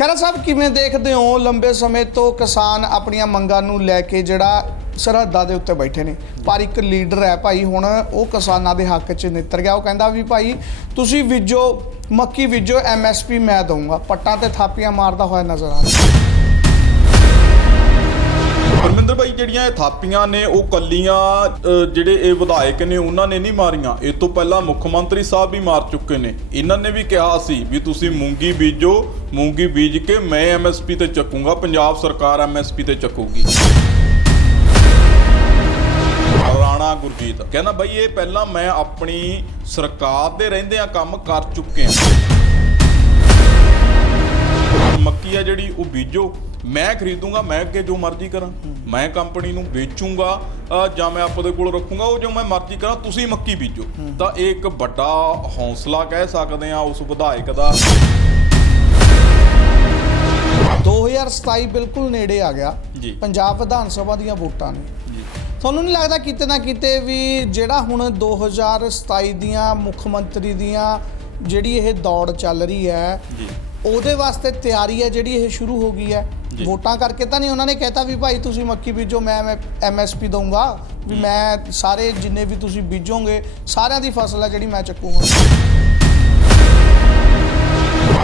ਖੈਰਾ ਸਾਹਿਬ, ਕਿਵੇਂ ਦੇਖਦੇ ਹੋ ਲੰਬੇ ਸਮੇਂ ਤੋਂ ਕਿਸਾਨ ਆਪਣੀਆਂ ਮੰਗਾਂ ਨੂੰ ਲੈ ਕੇ ਜਿਹੜਾ ਸਰਹੱਦਾਂ ਦੇ ਉੱਤੇ ਬੈਠੇ ਨੇ? ਪਰ ਇੱਕ ਲੀਡਰ ਹੈ ਭਾਈ, ਹੁਣ ਉਹ ਕਿਸਾਨਾਂ ਦੇ ਹੱਕ 'ਚ ਨਿੱਤਰ ਗਿਆ। ਉਹ ਕਹਿੰਦਾ ਵੀ ਭਾਈ, ਤੁਸੀਂ ਵਿਜੋ, ਮੱਕੀ ਵਿਜੋ ਐਮਐਸਪੀ ਮੈਂ ਦਊਂਗਾ। ਪੱਟਾਂ ਤੇ ਥਾਪੀਆਂ ਮਾਰਦਾ ਹੋਇਆ ਨਜ਼ਰ ਆ ਰਿਹਾ। ਪਰਮਿੰਦਰ ਭਾਈ ਜਿਹੜੀਆਂ ਇਹ ਥਾਪੀਆਂ ਨੇ, ਉਹ ਕੱਲੀਆਂ ਜਿਹੜੇ ਇਹ ਵਿਧਾਇਕ ਨੇ, ਉਹਨਾਂ ਨੇ ਨਹੀਂ ਮਾਰੀਆਂ। ਇਹ ਤੋਂ ਪਹਿਲਾਂ ਮੁੱਖ ਮੰਤਰੀ ਸਾਹਿਬ ਵੀ ਮਾਰ ਚੁੱਕੇ ਨੇ। ਇਹਨਾਂ ਨੇ ਵੀ ਕਿਹਾ ਸੀ ਵੀ ਤੁਸੀਂ ਮੂੰਗੀ ਬੀਜੋ, ਮੂੰਗੀ ਬੀਜ ਕੇ ਮੈਂ ਐਮਐਸਪੀ ਤੇ ਚੱਕੂੰਗਾ, ਪੰਜਾਬ ਸਰਕਾਰ ਐਮਐਸਪੀ ਤੇ ਚੱਕੂਗੀ। ਰਾਣਾ ਗੁਰਜੀਤ। ਕਹਿੰਦਾ, ਬਾਈ, ਇਹ ਪਹਿਲਾਂ ਮੈਂ ਆਪਣੀ ਸਰਕਾਰ ਦੇ ਰਹਿੰਦਿਆਂ ਕੰਮ ਕਰ ਚੁੱਕੇ ਹਾਂ। ਮੱਕੀ ਆ ਜਿਹੜੀ, ਉਹ ਬੀਜੋ। ਮੈਂ ਖਰੀਦੂੰਗਾ ਮੈਂ ਅੱਗੇ ਜੋ ਮਰਜ਼ੀ ਕਰਾਂ। ਮੈਂ ਕੰਪਨੀ ਨੂੰ ਵੇਚੂੰਗਾ ਜਾਂ ਮੈਂ ਆਪਦੇ ਕੋਲ ਰੱਖੂੰਗਾ ਉਹ ਜੋ ਮੈਂ ਮਰਜ਼ੀ ਕਰਾਂ ਤੁਸੀਂ ਮੱਕੀ ਬੀਜੋ। ਤਾਂ ਇਹ ਇੱਕ ਵੱਡਾ ਹੌਸਲਾ ਕਹਿ ਸਕਦੇ ਆ ਉਸ ਵਿਧਾਇਕ ਦਾ। 2027 ਬਿਲਕੁਲ ਨੇੜੇ ਆ ਗਿਆ। ਪੰਜਾਬ ਵਿਧਾਨ ਸਭਾ ਦੀਆਂ ਵੋਟਾਂ ਨੇ। ਤੁਹਾਨੂੰ ਨਹੀਂ ਲੱਗਦਾ ਕਿਤੇ ਨਾ ਕਿਤੇ ਵੀ ਜਿਹੜਾ ਹੁਣ 2027 ਦੀਆਂ ਮੁੱਖ ਮੰਤਰੀ ਦੀਆਂ ਜਿਹੜੀ ਇਹ ਦੌੜ ਚੱਲ ਰਹੀ ਹੈ ਜੀ। ਉਹਦੇ ਵਾਸਤੇ ਤਿਆਰੀ ਹੈ ਜਿਹੜੀ ਇਹ ਸ਼ੁਰੂ ਹੋ ਗਈ ਹੈ। ਵੋਟਾਂ ਕਰਕੇ ਤਾਂ ਨਹੀਂ ਉਹਨਾਂ ਨੇ ਕਹਿਤਾ ਵੀ ਭਾਈ ਤੁਸੀਂ ਮੱਕੀ ਬੀਜੋ ਮੈਂ ਐਮਐਸਪੀ ਦਊਂਗਾ। ਵੀ ਮੈਂ ਸਾਰੇ ਜਿੰਨੇ ਵੀ ਤੁਸੀਂ ਬੀਜੋਗੇ ਸਾਰਿਆਂ ਦੀ ਫਸਲ ਹੈ ਜਿਹੜੀ ਮੈਂ ਚੱਕੂਗਾ।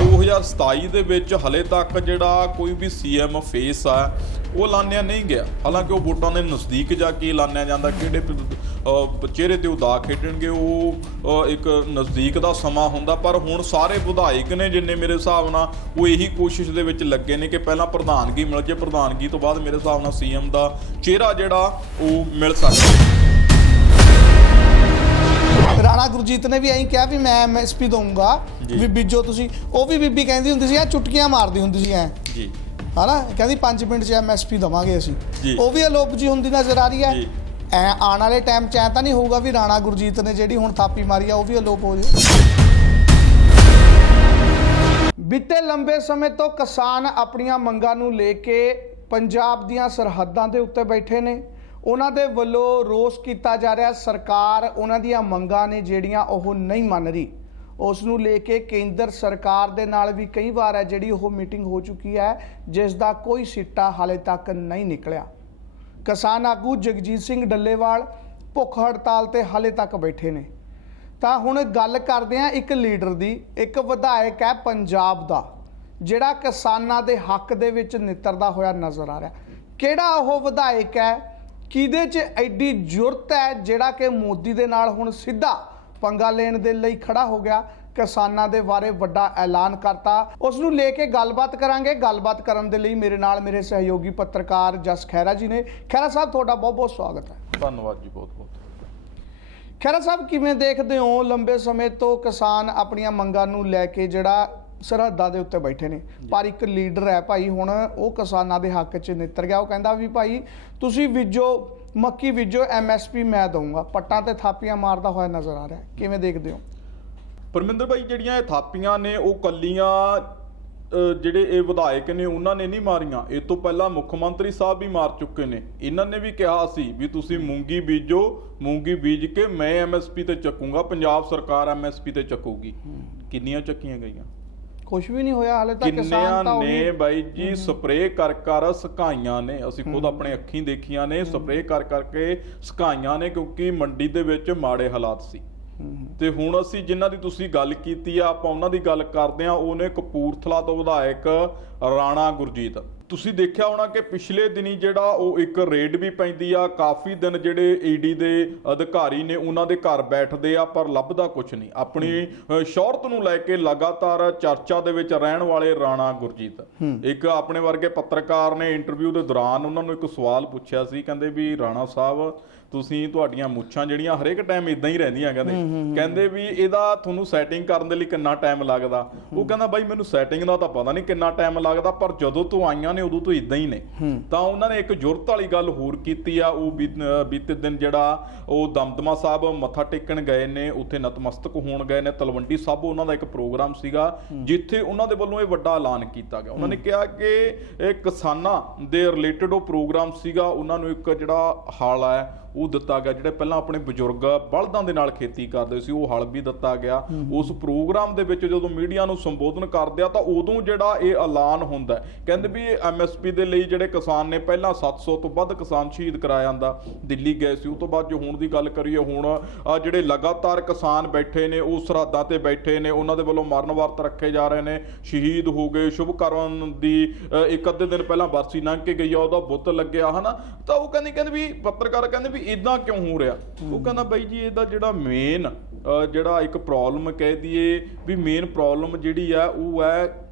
2027 ਦੇ ਵਿੱਚ ਹਲੇ ਤੱਕ ਜਿਹੜਾ ਕੋਈ ਵੀ ਸੀਐਮ ਫੇਸ ਆ ਉਹ ਲਾਣਿਆ ਨਹੀਂ ਗਿਆ। ਹਾਲਾਂਕਿ ਉਹ ਵੋਟਾਂ ਦੇ ਨਜ਼ਦੀਕ ਜਾ ਕੇ ਲਾਣਿਆ ਜਾਂਦਾ ਕਿਹੜੇ ਚਿਹਰੇ ਤੇ ਉਦਾ ਖੇਡਣਗੇ ਉਹ ਇੱਕ ਨਜ਼ਦੀਕ ਦਾ ਸਮਾਂ ਹੁੰਦਾ ਪਰ ਹੁਣ ਸਾਰੇ ਵਿਧਾਇਕ ਨੇ ਜਿੰਨੇ ਮੇਰੇ ਹਿਸਾਬ ਨਾਲ ਉਹ ਇਹੀ ਕੋਸ਼ਿਸ਼ ਦੇ ਵਿੱਚ ਲੱਗੇ ਨੇ ਕਿ ਪਹਿਲਾਂ ਪ੍ਰਧਾਨਗੀ ਮਿਲ ਜੇ ਪ੍ਰਧਾਨਗੀ ਤੋਂ ਬਾਅਦ ਮੇਰੇ ਹਿਸਾਬ ਨਾਲ ਸੀਐਮ ਦਾ ਚਿਹਰਾ ਜਿਹੜਾ ਉਹ ਮਿਲ ਸਕਦਾ ਰਾਣਾ ਗੁਰਜੀਤ ਨੇ ਵੀ ਐਂ ਕਿਹਾ ਵੀ ਮੈਂ ਐਮਐਸਪੀ ਦਊਂਗਾ। ਵੀ ਬੀਜੋ ਤੁਸੀਂ। ਉਹ ਵੀ ਬੀਬੀ ਕਹਿੰਦੀ ਹੁੰਦੀ ਸੀ ਐ ਚੁਟਕੀਆਂ ਮਾਰਦੀ ਹੁੰਦੀ ਸੀ ਐ। ਜੀ। ਹਨਾ? ਕਹਿੰਦੀ 5 ਮਿੰਟ 'ਚ ਐਮਐਸਪੀ ਦਵਾਂਗੇ ਅਸੀਂ। ਉਹ ਵੀ ਅਲੋਪ ਜੀ ਹੁੰਦੀ ਨਜ਼ਰ ਆ ਰਹੀ ਹੈ। ਐ ਆਉਣ ਵਾਲੇ ਟਾਈਮ 'ਚ ਐ ਤਾਂ ਨਹੀਂ ਹੋਊਗਾ ਵੀ ਰਾਣਾ ਗੁਰਜੀਤ ਨੇ ਜਿਹੜੀ ਹੁਣ ਥਾਪੀ ਮਾਰੀ ਆ, ਉਹ ਵੀ ਅਲੋਪ ਹੋ ਜਾਏ ਬੀਤੇ ਲੰਬੇ ਸਮੇਂ ਤੋਂ ਕਿਸਾਨ ਆਪਣੀਆਂ ਮੰਗਾਂ ਨੂੰ ਲੈ ਕੇ ਪੰਜਾਬ ਦੀਆਂ ਸਰਹੱਦਾਂ ਦੇ ਉੱਤੇ ਬੈਠੇ ਨੇ। ਉਹਨਾਂ ਦੇ ਵੱਲੋਂ ਰੋਸ ਕੀਤਾ ਜਾ ਰਿਹਾ, ਸਰਕਾਰ ਉਹਨਾਂ ਦੀਆਂ ਮੰਗਾਂ ਨੇ ਜਿਹੜੀਆਂ ਉਹ ਨਹੀਂ ਮੰਨ ਰਹੀ। ਉਸ ਨੂੰ ਲੈ ਕੇ ਕੇਂਦਰ ਸਰਕਾਰ ਦੇ ਨਾਲ ਵੀ ਕਈ ਵਾਰ ਹੈ ਜਿਹੜੀ ਉਹ ਮੀਟਿੰਗ ਹੋ ਚੁੱਕੀ ਹੈ, ਜਿਸ ਦਾ ਕੋਈ ਸਿੱਟਾ ਹਾਲੇ ਤੱਕ ਨਹੀਂ ਨਿਕਲਿਆ। ਕਿਸਾਨ ਆਗੂ ਜਗਜੀਤ ਸਿੰਘ ਡੱਲੇਵਾਲ ਭੁੱਖ ਹੜਤਾਲ ਤੇ ਹਾਲੇ ਤੱਕ ਬੈਠੇ ਨੇ। ਤਾਂ ਹੁਣ ਗੱਲ ਕਰਦੇ ਆ ਇੱਕ ਲੀਡਰ ਦੀ, ਇੱਕ ਵਿਧਾਇਕ ਹੈ ਪੰਜਾਬ ਦਾ, ਜਿਹੜਾ ਕਿਸਾਨਾਂ ਦੇ ਹੱਕ ਦੇ ਵਿੱਚ ਨਿੱਤਰਦਾ ਹੋਇਆ ਨਜ਼ਰ ਆ ਰਿਹਾ। ਕਿਹੜਾ ਉਹ ਵਿਧਾਇਕ ਹੈ? ਕਿਹਦੇ 'ਚ ਐਡੀ ਜੁਰਤ ਹੈ ਜਿਹੜਾ ਕਿ ਮੋਦੀ ਦੇ ਨਾਲ ਹੁਣ ਸਿੱਧਾ ਪੰਗਾ ਲੈਣ ਦੇ ਲਈ ਖੜਾ ਹੋ ਗਿਆ? ਕਿਸਾਨਾਂ ਦੇ ਬਾਰੇ ਵੱਡਾ ਐਲਾਨ ਕਰਤਾ। ਉਸ ਨੂੰ ਲੈ ਕੇ ਗੱਲਬਾਤ ਕਰਾਂਗੇ। ਗੱਲਬਾਤ ਕਰਨ ਦੇ ਲਈ ਮੇਰੇ ਨਾਲ ਮੇਰੇ ਸਹਿਯੋਗੀ ਪੱਤਰਕਾਰ ਜਸ ਖੈਰਾ ਜੀ ਨੇ। ਖੈਰਾ ਸਾਹਿਬ ਤੁਹਾਡਾ ਬਹੁਤ ਬਹੁਤ ਸਵਾਗਤ ਹੈ। ਧੰਨਵਾਦ ਜੀ ਬਹੁਤ ਬਹੁਤ ਖੈਰਾ ਸਾਹਿਬ ਕਿਵੇਂ ਦੇਖਦੇ ਹੋ? ਲੰਬੇ ਸਮੇਂ ਤੋਂ ਕਿਸਾਨ ਆਪਣੀਆਂ ਮੰਗਾਂ ਨੂੰ ਲੈ ਕੇ ਜਿਹੜਾ ਸਰਹੱਦਾਂ ਦੇ ਉੱਤੇ ਬੈਠੇ ਨੇ। ਪਰ ਇੱਕ ਲੀਡਰ ਹੈ ਭਾਈ ਹੁਣ ਉਹ ਕਿਸਾਨਾਂ ਦੇ ਹੱਕ 'ਚ ਨਿੱਤਰ ਗਿਆ। ਉਹ ਕਹਿੰਦਾ ਵੀ ਭਾਈ ਤੁਸੀਂ ਵਿਜੋ ਮੱਕੀ ਵਿਜੋ ਐਮਐਸਪੀ ਮੈਂ ਦਊਂਗਾ। ਪੱਟਾਂ ਤੇ ਥਾਪੀਆਂ ਮਾਰਦਾ ਹੋਇਆ ਨਜ਼ਰ ਆ ਰਿਹਾ। ਕਿਵੇਂ ਦੇਖਦੇ ਹੋ? ਪਰਮਿੰਦਰ ਭਾਈ ਜਿਹੜੀਆਂ ਇਹ ਥਾਪੀਆਂ ਨੇ ਉਹ ਕੱਲੀਆਂ ਜਿਹੜੇ ਇਹ ਵਿਧਾਇਕ ਨੇ ਉਹਨਾਂ ਨੇ ਨਹੀਂ ਮਾਰੀਆਂ। ਇਹ ਤੋਂ ਪਹਿਲਾਂ ਮੁੱਖ ਮੰਤਰੀ ਸਾਹਿਬ ਵੀ ਮਾਰ ਚੁੱਕੇ ਨੇ। ਇਹਨਾਂ ਨੇ ਵੀ ਕਿਹਾ ਸੀ ਵੀ ਤੁਸੀਂ ਮੂੰਗੀ ਬੀਜੋ ਮੂੰਗੀ ਬੀਜ ਕੇ ਮੈਂ ਐਮਐਸਪੀ ਤੇ ਚੱਕੂੰਗਾ ਪੰਜਾਬ ਸਰਕਾਰ ਐਮਐਸਪੀ ਤੇ ਚੱਕੂਗੀ। ਕਿੰਨੀਆਂ ਚੱਕੀਆਂ ਗਈਆਂ? ਕੁਝ ਵੀ ਨਹੀਂ ਹੋਇਆ ਹਾਲੇ ਤੱਕ ਕਿਸਾਨ ਤਾਂ ਨੇ ਬਾਈ ਜੀ ਸਪਰੇਅ ਕਰ ਕਰ ਸੁਕਾਈਆਂ ਨੇ। ਅਸੀਂ ਖੁਦ ਆਪਣੇ ਅੱਖੀਂ ਦੇਖੀਆਂ ਨੇ ਸਪਰੇਅ ਕਰ ਕਰਕੇ ਸੁਕਾਈਆਂ ਨੇ ਕਿਉਂਕਿ ਮੰਡੀ ਦੇ ਵਿੱਚ ਮਾੜੇ ਹਾਲਾਤ ਸੀ। ਤੇ ਹੁਣ ਅਸੀਂ ਜਿਨ੍ਹਾਂ ਦੀ ਤੁਸੀਂ ਗੱਲ ਕੀਤੀ ਆ ਆਪਾਂ ਉਹਨਾਂ ਦੀ ਗੱਲ ਕਰਦੇ ਆ ਉਹਨੇ ਕਪੂਰਥਲਾ ਤੋਂ ਵਿਧਾਇਕ ਰਾਣਾ ਗੁਰਜੀਤ। ਤੁਸੀਂ ਦੇਖਿਆ ਹੋਣਾ ਕਿ ਪਿਛਲੇ ਦਿਨੀ ਜਿਹੜਾ ਉਹ ਇੱਕ ਰੇਡ ਵੀ ਪੈਂਦੀ ਆ ਕਾਫੀ ਦਿਨ ਜਿਹੜੇ ਈਡੀ ਦੇ ਅਧਿਕਾਰੀ ਨੇ ਉਹਨਾਂ ਦੇ ਘਰ ਬੈਠਦੇ ਆ ਪਰ ਲੱਭਦਾ ਕੁਝ ਨਹੀਂ। ਆਪਣੀ ਸ਼ੌਹਰਤ ਨੂੰ ਲੈ ਕੇ ਲਗਾਤਾਰ ਚਰਚਾ ਦੇ ਵਿੱਚ ਰਹਿਣ ਵਾਲੇ ਰਾਣਾ ਗੁਰਜੀਤ। ਇੱਕ ਆਪਣੇ ਵਰਗੇ ਪੱਤਰਕਾਰ ਨੇ ਇੰਟਰਵਿਊ ਦੇ ਦੌਰਾਨ ਉਹਨਾਂ ਨੂੰ ਇੱਕ ਸਵਾਲ ਪੁੱਛਿਆ ਸੀ ਕਹਿੰਦੇ ਵੀ ਰਾਣਾ ਸਾਹਿਬ ਤੁਸੀਂ ਤੁਹਾਡੀਆਂ ਮੁੱਛਾਂ ਜਿਹੜੀਆਂ ਹਰੇਕ ਟਾਈਮ ਇਦਾਂ ਹੀ ਰਹਿੰਦੀਆਂ ਕਹਿੰਦੇ। ਕਹਿੰਦੇ ਵੀ ਇਹਦਾ ਤੁਹਾਨੂੰ ਸੈਟਿੰਗ ਕਰਨ ਦੇ ਲਈ ਕਿੰਨਾ ਟਾਈਮ ਲੱਗਦਾ। ਉਹ ਕਹਿੰਦਾ ਬਾਈ ਮੈਨੂੰ ਸੈਟਿੰਗ ਦਾ ਤਾਂ ਪਤਾ ਨਹੀਂ ਕਿੰਨਾ ਟਾਈਮ ਲੱਗਦਾ ਪਰ ਜਦੋਂ ਤੋਂ ਆਈਆਂ ਨੇ ਉਦੋਂ ਤੋਂ ਇਦਾਂ ਹੀ ਨੇ। ਤਾਂ ਉਹਨਾਂ ਨੇ ਇੱਕ ਜੁਰਤ ਵਾਲੀ ਗੱਲ ਹੋਰ ਕੀਤੀ ਆ ਉਹ ਬੀਤੇ ਦਿਨ ਜਿਹੜਾ ਉਹ ਦਮਦਮਾ ਸਾਹਿਬ ਮੱਥਾ ਟੇਕਣ ਗਏ ਨੇ ਉੱਥੇ ਨਤਮਸਤਕ ਹੋਣ ਗਏ ਨੇ ਤਲਵੰਡੀ ਸਾਹਿਬ ਉਹਨਾਂ ਦਾ ਇੱਕ ਪ੍ਰੋਗਰਾਮ ਸੀਗਾ ਜਿੱਥੇ ਉਹਨਾਂ ਦੇ ਵੱਲੋਂ ਇਹ ਵੱਡਾ ਐਲਾਨ ਕੀਤਾ ਗਿਆ। ਉਹਨਾਂ ਨੇ ਕਿਹਾ ਕਿ ਇਹ ਕਿਸਾਨਾਂ ਦੇ ਰਿਲੇਟਡ ਉਹ ਪ੍ਰੋਗਰਾਮ ਸੀਗਾ ਉਹਨਾਂ ਨੂੰ ਇੱਕ ਜਿਹੜਾ ਹਾਲ ਹੈ ਉਹ ਦਿੱਤਾ ਗਿਆ ਜਿਹੜੇ ਪਹਿਲਾਂ ਆਪਣੇ ਬਜ਼ੁਰਗ ਬਲਦਾਂ ਦੇ ਨਾਲ ਖੇਤੀ ਕਰਦੇ ਸੀ ਉਹ ਹਲ ਵੀ ਦਿੱਤਾ ਗਿਆ। ਉਸ ਪ੍ਰੋਗਰਾਮ ਦੇ ਵਿੱਚ ਜਦੋਂ ਮੀਡੀਆ ਨੂੰ ਸੰਬੋਧਨ ਕਰਦੇ ਆ ਤਾਂ ਉਦੋਂ ਜਿਹੜਾ ਇਹ ਐਲਾਨ ਹੁੰਦਾ। ਕਹਿੰਦੇ ਵੀ ਐਮਐਸਪੀ ਦੇ ਲਈ ਜਿਹੜੇ ਕਿਸਾਨ ਨੇ ਪਹਿਲਾਂ 700 ਤੋਂ ਵੱਧ ਕਿਸਾਨ ਸ਼ਹੀਦ ਕਰਾਇਆ ਜਾਂਦਾ ਦਿੱਲੀ ਗਏ ਸੀ ਉਸ ਤੋਂ ਬਾਅਦ ਜੋ ਹੁਣ ਦੀ ਗੱਲ ਕਰੀਏ ਹੁਣ ਜਿਹੜੇ ਲਗਾਤਾਰ ਕਿਸਾਨ ਬੈਠੇ ਨੇ ਉਹ ਸਰਹੱਦਾਂ ਤੇ ਬੈਠੇ ਨੇ ਉਹਨਾਂ ਦੇ ਵੱਲੋਂ ਮਰਨ ਵਰਤ ਰੱਖੇ ਜਾ ਰਹੇ ਨੇ। ਸ਼ਹੀਦ ਹੋ ਗਏ ਸ਼ੁਭ ਕਰਨ ਦੀ ਇੱਕ ਅੱਧੇ ਦਿਨ ਪਹਿਲਾਂ ਬਰਸੀ ਲੰਘ ਕੇ ਗਈ ਆ ਉਹਦਾ ਬੁੱਤ ਲੱਗਿਆ ਹਨਾ? ਤਾਂ ਉਹ ਕਹਿੰਦੇ ਕਹਿੰਦੇ ਵੀ ਪੱਤਰਕਾਰ ਕਹਿੰਦੇ ਵੀ ਇਦਾਂ ਕਿਉਂ ਹੋ ਰਿਹਾ? ਉਹ ਕਹਿੰਦਾ ਬਾਈ ਜੀ ਇਹਦਾ ਜਿਹੜਾ ਮੇਨ ਜਿਹੜਾ ਇੱਕ ਪ੍ਰੋਬਲਮ ਕਹਿ ਦਈਏ ਵੀ ਮੇਨ ਪ੍ਰੋਬਲਮ ਜਿਹੜੀ ਆ ਉਹ ਹੈ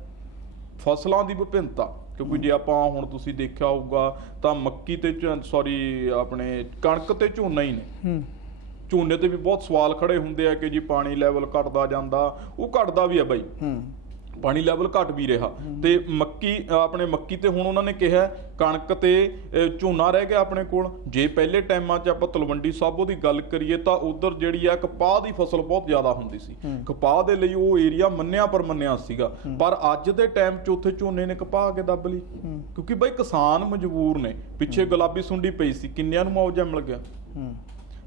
ਫਸਲਾਂ ਦੀ ਵਿਭਿੰਨਤਾ। ਕਿਉਂਕਿ ਜੇ ਆਪਾਂ ਹੁਣ ਤੁਸੀਂ ਦੇਖਿਆ ਹੋਊਗਾ ਤਾਂ ਮੱਕੀ ਤੇ ਸੌਰੀ ਆਪਣੇ ਕਣਕ ਤੇ ਝੋਨਾ ਹੀ ਨੇ। ਝੋਨੇ ਤੇ ਵੀ ਬਹੁਤ ਸਵਾਲ ਖੜੇ ਹੁੰਦੇ ਆ ਕਿ ਜੀ ਪਾਣੀ ਲੈਵਲ ਘਟਦਾ ਜਾਂਦਾ। ਉਹ ਘਟਦਾ ਵੀ ਆ ਬਾਈ। ਹੂੰ। ਪਾਣੀ ਲੈਵਲ ਘਟ ਵੀ ਰਿਹਾ। ਤੇ ਮੱਕੀ ਆਪਣੇ ਮੱਕੀ ਤੇ ਹੁਣ ਉਹਨਾਂ ਨੇ ਕਿਹਾ ਕਣਕ ਤੇ ਝੋਨਾ ਰਹਿ ਗਿਆ ਆਪਣੇ ਕੋਲ। ਜੇ ਪਹਿਲੇ ਟਾਈਮਾਂ 'ਚ ਆਪਾਂ ਤਲਵੰਡੀ ਸਾਬੋ ਦੀ ਗੱਲ ਕਰੀਏ ਤਾਂ ਉਧਰ ਜਿਹੜੀ ਆ ਕਪਾਹ ਦੀ ਫਸਲ ਬਹੁਤ ਜ਼ਿਆਦਾ ਹੁੰਦੀ ਸੀ। ਕਪਾਹ ਦੇ ਲਈ ਉਹ ਏਰੀਆ ਮੰਨਿਆ ਪਰ ਮੰਨਿਆ ਸੀਗਾ। ਪਰ ਅੱਜ ਦੇ ਟਾਈਮ 'ਚ ਉੱਥੇ ਝੋਨੇ ਨੇ ਕਪਾਹ ਕੇ ਦੱਬ ਲਈ। ਕਿਉਂਕਿ ਬਈ ਕਿਸਾਨ ਮਜਬੂਰ ਨੇ। ਪਿੱਛੇ ਗੁਲਾਬੀ ਸੁੰਡੀ ਪਈ ਸੀ ਕਿੰਨਿਆਂ ਨੂੰ ਮੁਆਵਜ਼ਾ ਮਿਲ ਗਿਆ?